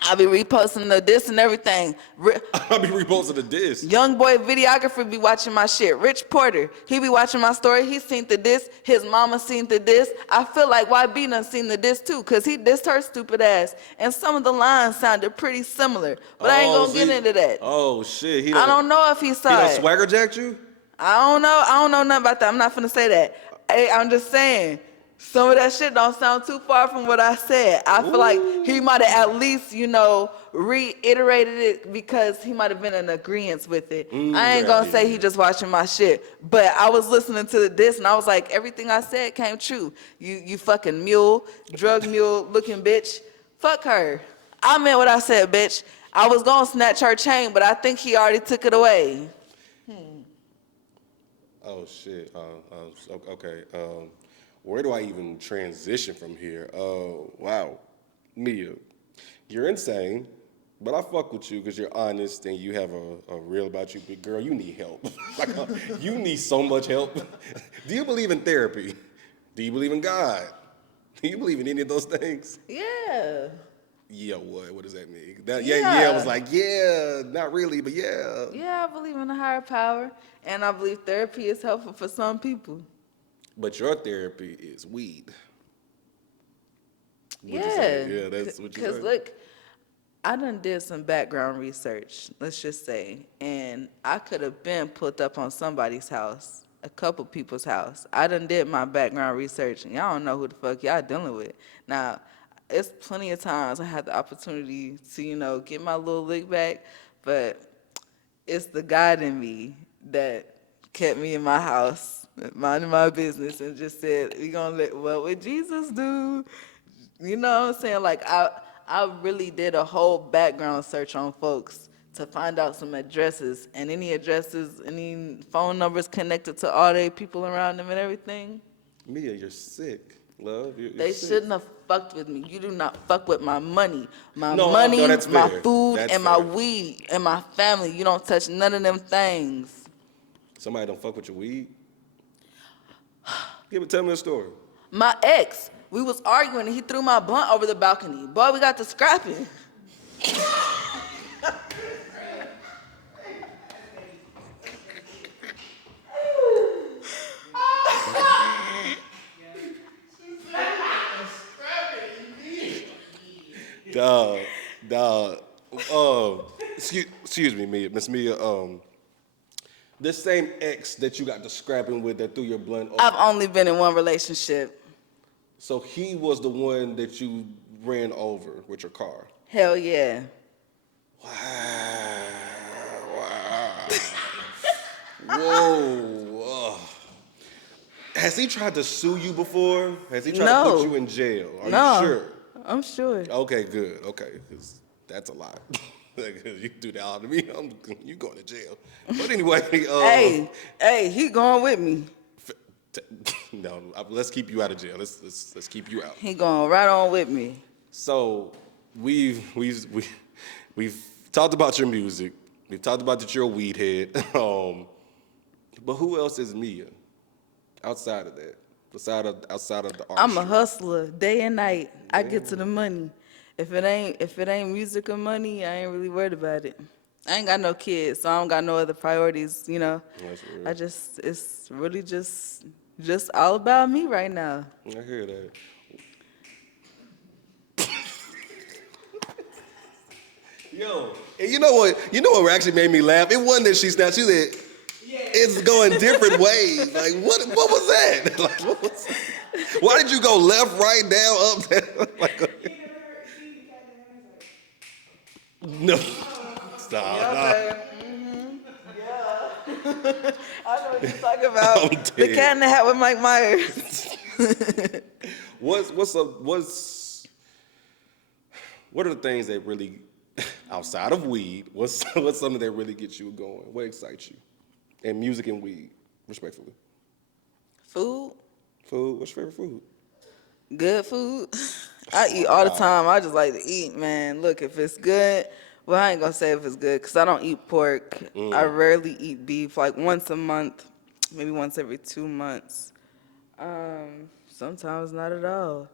I be reposting the diss and everything. I be reposting the diss. Young boy videographer be watching my shit. Rich Porter, he be watching my story. He seen the diss. His mama seen the diss. I feel like YB done seen the diss too, cause he dissed her stupid ass. And some of the lines sounded pretty similar, but I ain't gonna get into that. Oh shit! I don't know if he saw it. He swagger jacked you? I don't know nothing about that. I'm not finna say that. Hey, I'm just saying. Some of that shit don't sound too far from what I said. I feel like he might have at least, reiterated it because he might have been in agreement with it. I ain't gonna say he just watching my shit, but I was listening to this and I was like, everything I said came true. You fucking mule, drug mule looking bitch. Fuck her. I meant what I said, bitch. I was gonna snatch her chain, but I think he already took it away. Oh shit. Okay. Where do I even transition from here? Wow. Mia, you're insane, but I fuck with you because you're honest and you have a real about you. But girl, you need help. You need so much help. Do you believe in therapy? Do you believe in God? Do you believe in any of those things? Yeah. Yeah, what? What does that mean? Yeah. Yeah, I was like, yeah, not really, but yeah. Yeah, I believe in a higher power, and I believe therapy is helpful for some people. But your therapy is weed. Yeah, That's what you because say. look, I done did some background research, let's just say, and I could have been put up on somebody's house, a couple people's house. I done did my background research, and y'all don't know who the fuck y'all dealing with. Now, it's plenty of times I had the opportunity to, get my little lick back, but it's the God in me that kept me in my house, minding my business, and just said, we gonna let what would Jesus do? You know what I'm saying? Like I really did a whole background search on folks to find out some addresses and any phone numbers connected to all the people around them and everything. Mia, you're sick, love. You're They sick. shouldn't have fucked with me. You do not fuck with my money. My No, money, no, that's my fair. food, That's and my fair. weed, and my family. You don't touch none of them things. Somebody don't fuck with your weed? Tell me a story. My ex, we was arguing and he threw my blunt over the balcony. Boy, we got to scrapping. Dog. Excuse me, Mia, Miss Mia. This same ex that you got to scrapping with that threw your blunt over. I've only been in one relationship. So he was the one that you ran over with your car. Hell yeah. Wow. Whoa. Has he tried to sue you before? Has he tried to put you in jail? Are you sure? I'm sure. Okay, good. Okay, because that's a lot. You do that all to me, you going to jail. But anyway, Hey, he going with me. No, let's keep you out of jail. Let's keep you out. He going right on with me. So we've talked about your music. We've talked about that you're a weed head. But who else is Mia outside of that? Outside of the art. I'm a hustler, day and night. I get to the money. If it ain't music or money, I ain't really worried about it. I ain't got no kids, so I don't got no other priorities, That's real. It's really just all about me right now. I hear that. Yo, and you know what? You know what actually made me laugh? It wasn't that she snapped. She said, "It's going different ways." Like, what was that? Like, what was that? Why did you go left, right, down, up, down? Like, no. Stop. Yeah. I know what you're talking about. I'm The dead. cat in the hat with Mike Myers. What are the things that really Outside of weed, what's something that really gets you going? What excites you? And music and weed, respectfully. Food, Food. What's your favorite food? good food. I Oh eat my all the God. time. I just like to eat, man. Look, if it's good, well, I ain't gonna say if it's good, because I don't eat pork. I rarely eat beef, like once a month, maybe once every 2 months. Sometimes not at all.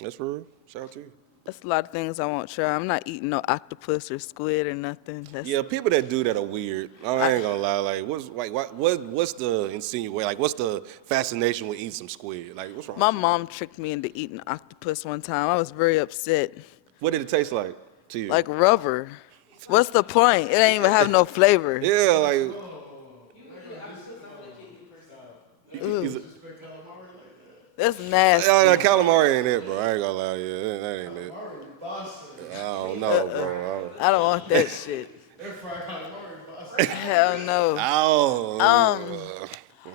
That's for real. Shout out to you. That's a lot of things I won't try. I'm not eating no octopus or squid or nothing. Yeah, people that do that are weird. I I, ain't gonna lie. Like, what's the insinuation? Like, what's the fascination with eating some squid? Like, what's wrong my with you? mom tricked me into eating octopus one time. I was very upset. What did it taste like to you? Like rubber. What's the point? It ain't even have no flavor. Yeah, like. He's a, That's nasty. calamari ain't it, bro. I ain't gonna lie. Yeah, that ain't it. I don't know, bro. I don't want that shit. Hell no. I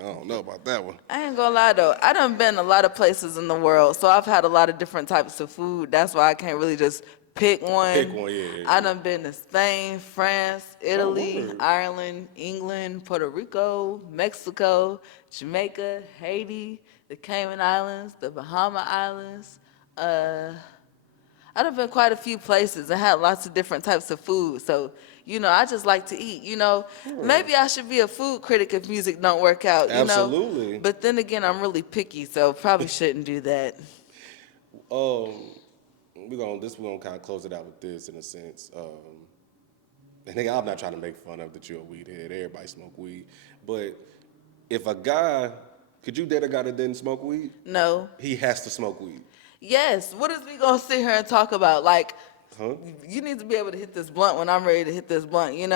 don't know about that one. I ain't gonna lie though. I done been a lot of places in the world, so I've had a lot of different types of food. That's why I can't really just pick one. Pick one, yeah. I done been to Spain, France, Italy, word. Ireland, England, Puerto Rico, Mexico, Jamaica, Haiti, the Cayman Islands, the Bahama Islands. I done been quite a few places and had lots of different types of food. So, I just like to eat, Maybe I should be a food critic if music don't work out, Absolutely. But then again, I'm really picky, so probably shouldn't do that. We're gonna kind of close it out with this in a sense. And nigga, I'm not trying to make fun of that you're a weed head. Everybody smoke weed, but if a guy, could you date a guy that didn't smoke weed? No. He has to smoke weed. Yes. What is we gonna sit here and talk about? Like, Huh? you need to be able to hit this blunt when I'm ready to hit this blunt. You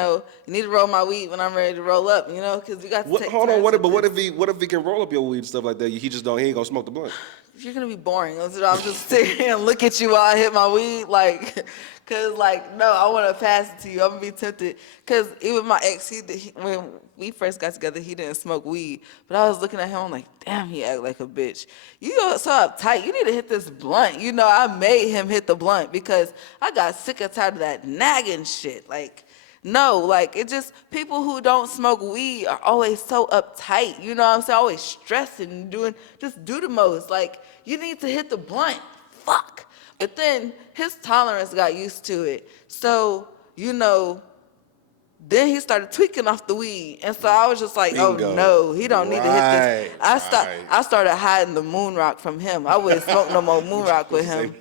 need to roll my weed when I'm ready to roll up. Because you got to take Hold on. turns with What this. if he can roll up your weed and stuff like that? He just don't. He ain't gonna smoke the blunt. You're gonna be boring. I'm just sitting here and look at you while I hit my weed, no, I want to pass it to you. I'm gonna be tempted, cause even my ex, when we first got together, he didn't smoke weed, but I was looking at him, I'm like, damn, he act like a bitch. You so uptight. You need to hit this blunt. I made him hit the blunt because I got sick and tired of that nagging shit. No, it just, people who don't smoke weed are always so uptight. You know what I'm saying? Always stressing, just do the most. You need to hit the blunt. Fuck. But then his tolerance got used to it. So, then he started tweaking off the weed. And so I was just like, Bingo. oh no, he don't need to hit this. Right. I started hiding the moon rock from him. I wouldn't smoke no more moon rock with him.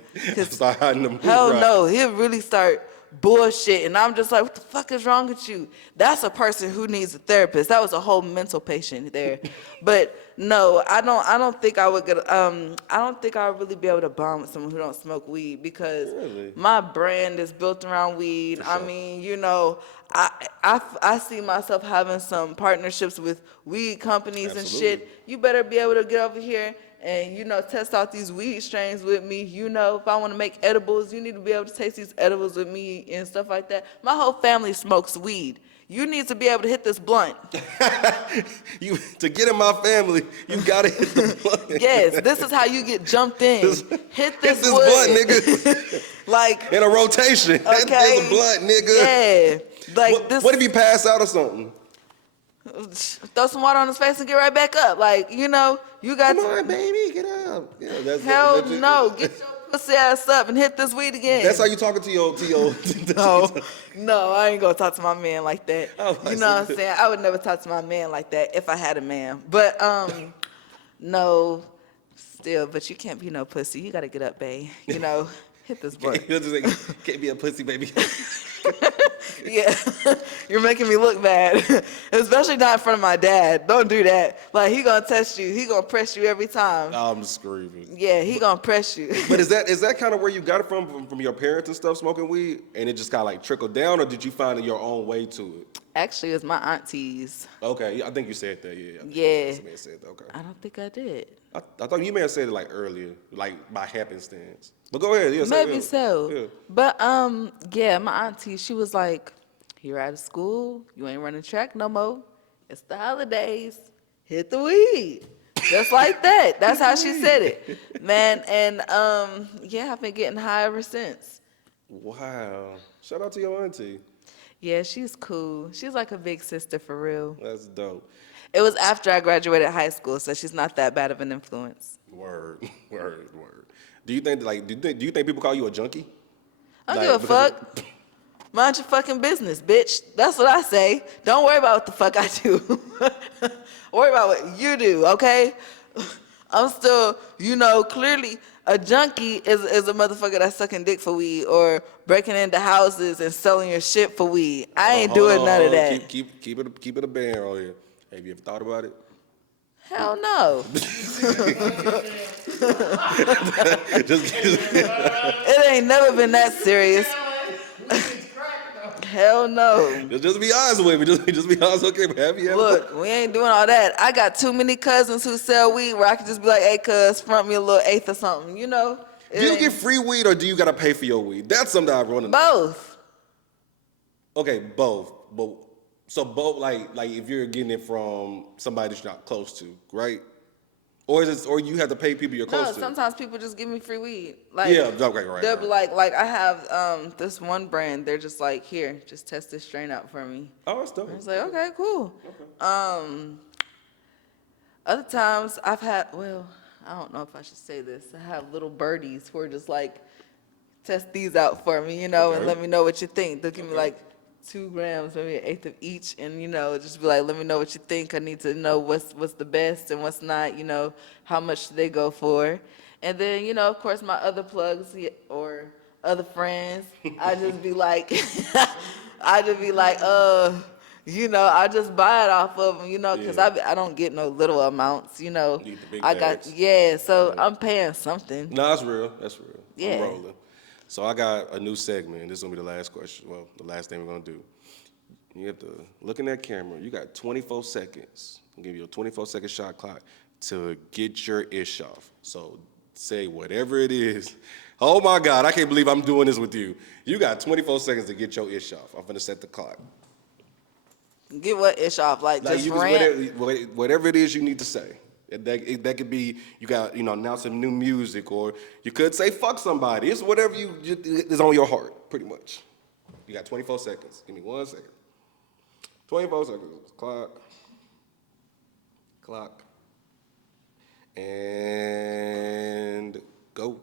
Start hiding the moon Hell rock. no, he'll really start bullshit. And I'm just like, what the fuck is wrong with you? That's a person who needs a therapist. That was a whole mental patient there. But no, I don't think I would really be able to bond with someone who don't smoke weed, because Really? my brand is built around weed. For sure. I mean, I see myself having some partnerships with weed companies and Absolutely. shit. You better be able to get over here and, test out these weed strains with me. If I want to make edibles, you need to be able to taste these edibles with me and stuff like that. My whole family smokes weed. You need to be able to hit this blunt. To get in my family, you gotta hit the blunt. Yes, this is how you get jumped in. Hit this wood. blunt, nigga. In a rotation. Okay. Here's a blunt, nigga. Yeah. What if you pass out or something? Throw some water on his face and get right back up. You got Come on, baby, get up. Yeah, hell that's it. no. Get your pussy ass up and hit this weed again. That's how you talking to your No, I ain't gonna talk to my man like that. Oh, You know what I'm saying? I would never talk to my man like that if I had a man. But no, still, but you can't be no pussy. You gotta get up, babe. Hit this blunt. He'll just say, can't be a pussy, baby. Yeah, you're making me look bad, especially not in front of my dad. Don't do that. He gonna test you. He gonna press you every time. I'm screaming. Yeah, he gonna press you. But is that kind of where you got it from your parents and stuff, smoking weed, and it just kind of trickled down, or did you find your own way to it? Actually, it's my aunties. Okay, I think you said that. Yeah. Yeah. Somebody said that. Okay. I don't think I did. I thought you may have said it earlier, by happenstance. But go ahead. Yeah, Maybe so. Yeah. But yeah, my auntie, she was like, "You're out of school. You ain't running track no more. It's the holidays. Hit the weed." Just like that. That's how she said it, man. And yeah, I've been getting high ever since. Wow. Shout out to your auntie. Yeah, she's cool. She's like a big sister for real. That's dope. It was after I graduated high school, so she's not that bad of an influence. Word, word. Do you think like do you think people call you a junkie? I don't Like give a because fuck. Mind your fucking business, bitch. That's what I say. Don't worry about what the fuck I do. Worry about what you do, okay? I'm still, clearly a junkie is a motherfucker that's sucking dick for weed or breaking into houses and selling your shit for weed. I ain't hold doing on, none of hold on. that. Keep it a band on here. Have you ever thought about it? Hell no. just It ain't never been that serious. Hell no. just be honest with me. Just be honest. Okay, but have you ever? Look, we ain't doing all that. I got too many cousins who sell weed where I could just be like, hey, cuz, front me a little eighth or something, Do you get free weed or do you gotta pay for your weed? That's something I want to know. both. Okay, both. But so both like if you're getting it from somebody that you're not close to, right? Or is it or you have to pay people you're No, close to? sometimes people just give me free weed. Like, Yeah, okay, right. they'll be like I have this one brand. They're just like, here, just test this strain out for me. Oh, that's dope. I was like, okay, cool. Okay. Other times I've had, well, I don't know if I should say this. I have little birdies who are just like, test these out for me, and Okay. let me know what you think. They'll give me Okay. like 2 grams, maybe an eighth of each, and just be like, let me know what you think. I need to know what's the best and what's not. How much do they go for, and then of course my other plugs or other friends, I just be like, I just buy it off of them, because Yeah. I don't get no little amounts, Need the big I got bags. so Right. I'm paying something. No, that's real. That's real. Yeah. I'm rolling. So I got a new segment. This is gonna be the last question. Well, the last thing we're gonna do. You have to look in that camera. You got 24 seconds. I'll give you a 24-second shot clock to get your ish off. So say whatever it is. Oh my God, I can't believe I'm doing this with you. You got 24 seconds to get your ish off. I'm gonna set the clock. Get what ish off? Like just you rant? whatever it is you need to say. That could be you got announce some new music, or you could say fuck somebody. It's whatever is on your heart, pretty much. You got 24 seconds. Give me 1 second. 24 seconds. Clock. And go.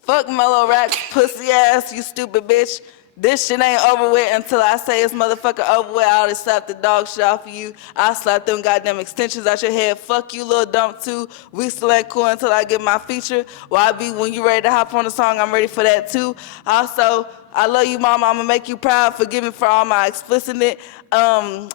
Fuck mellow racks, pussy ass, you stupid bitch. This shit ain't over with until I say it's motherfucker over with. I already slapped the dog shit off of you. I slapped them goddamn extensions out your head. Fuck you, little dump too. We still ain't cool until I get my feature. Well, I be when you ready to hop on the song, I'm ready for that too. Also, I love you, mama. I'ma make you proud. Forgive me for all my explicitness. I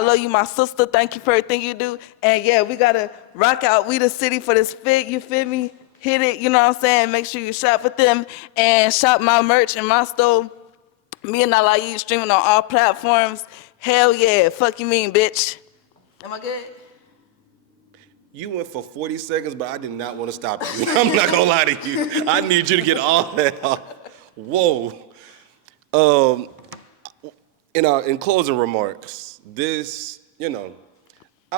love you, my sister. Thank you for everything you do. And yeah, we gotta rock out. We the city for this fit. You feel me? Hit it, you know what I'm saying? Make sure you shop with them and shop my merch in my store. Mia Nalaide streaming on all platforms. Hell yeah. Fuck you mean, bitch. Am I good? You went for 40 seconds, but I did not want to stop you. I'm not gonna lie to you. I need you to get all that off. Whoa. In closing remarks, this, I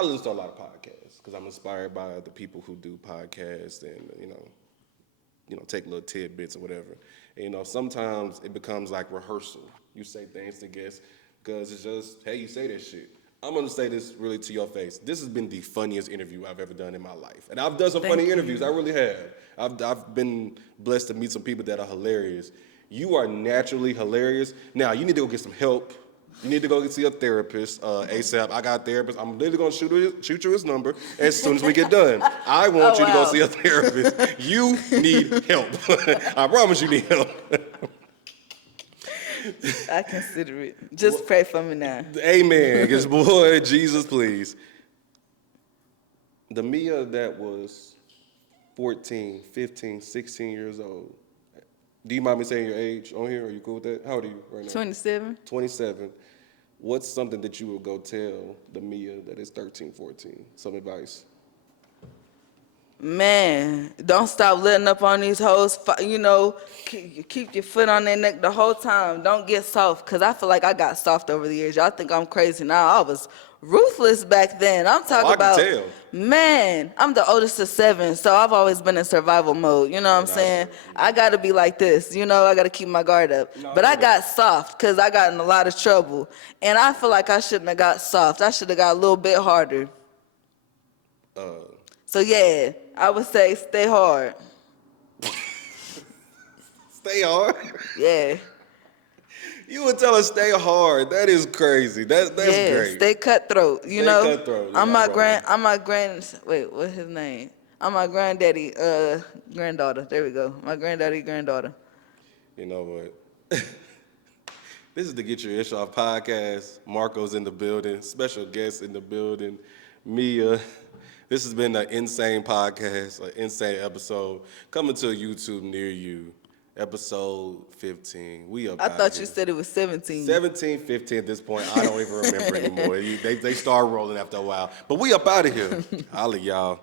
listen to a lot of podcasts because I'm inspired by the people who do podcasts and, take little tidbits or whatever. And, sometimes it becomes like rehearsal. You say things to guests because it's just, hey, you say this shit. I'm gonna say this really to your face. This has been the funniest interview I've ever done in my life. And I've done some funny interviews, I really have. I've been blessed to meet some people that are hilarious. You are naturally hilarious. Now, you need to go get some help. You need to go see a therapist ASAP. I got a therapist. I'm literally gonna shoot you his number as soon as we get done. I want you to go see a therapist. You need help. I promise you need help. I consider it. Just pray for me now. Amen. Because boy, Jesus, please. The Mia that was 14, 15, 16 years old. Do you mind me saying your age on here? Are you cool with that? How old are you right now? 27. 27. What's something that you would go tell the Mia that is 13, 14? Some advice. Man, don't stop letting up on these hoes. Keep your foot on their neck the whole time. Don't get soft, because I feel like I got soft over the years. Y'all think I'm crazy now. I was ruthless back then. I'm talking I can about, tell. man, I'm the oldest of 7, so I've always been in survival mode. You know what I'm saying? I got to be like this. You know, I got to keep my guard up. No, I But I get it. got soft because I got in a lot of trouble. And I feel like I shouldn't have got soft. I should have got a little bit harder. So, yeah, I would say stay hard. Stay hard. Yeah. You would tell us stay hard. That is crazy. That's Yeah, great. stay cutthroat. You Stay know, cutthroat. Yeah, I'm my wait, what's his name? I'm my granddaddy, granddaughter. There we go. My granddaughter. You know what? This is the Get Your Ish Off podcast. Marco's in the building. Special guest in the building. Mia. This has been an insane podcast, an insane episode. Coming to a YouTube near you. Episode 15. We up I outta thought here. you said it was 17. 17, 15 at this point. I don't even remember anymore. They start rolling after a while. But we up out of here. Holla, y'all.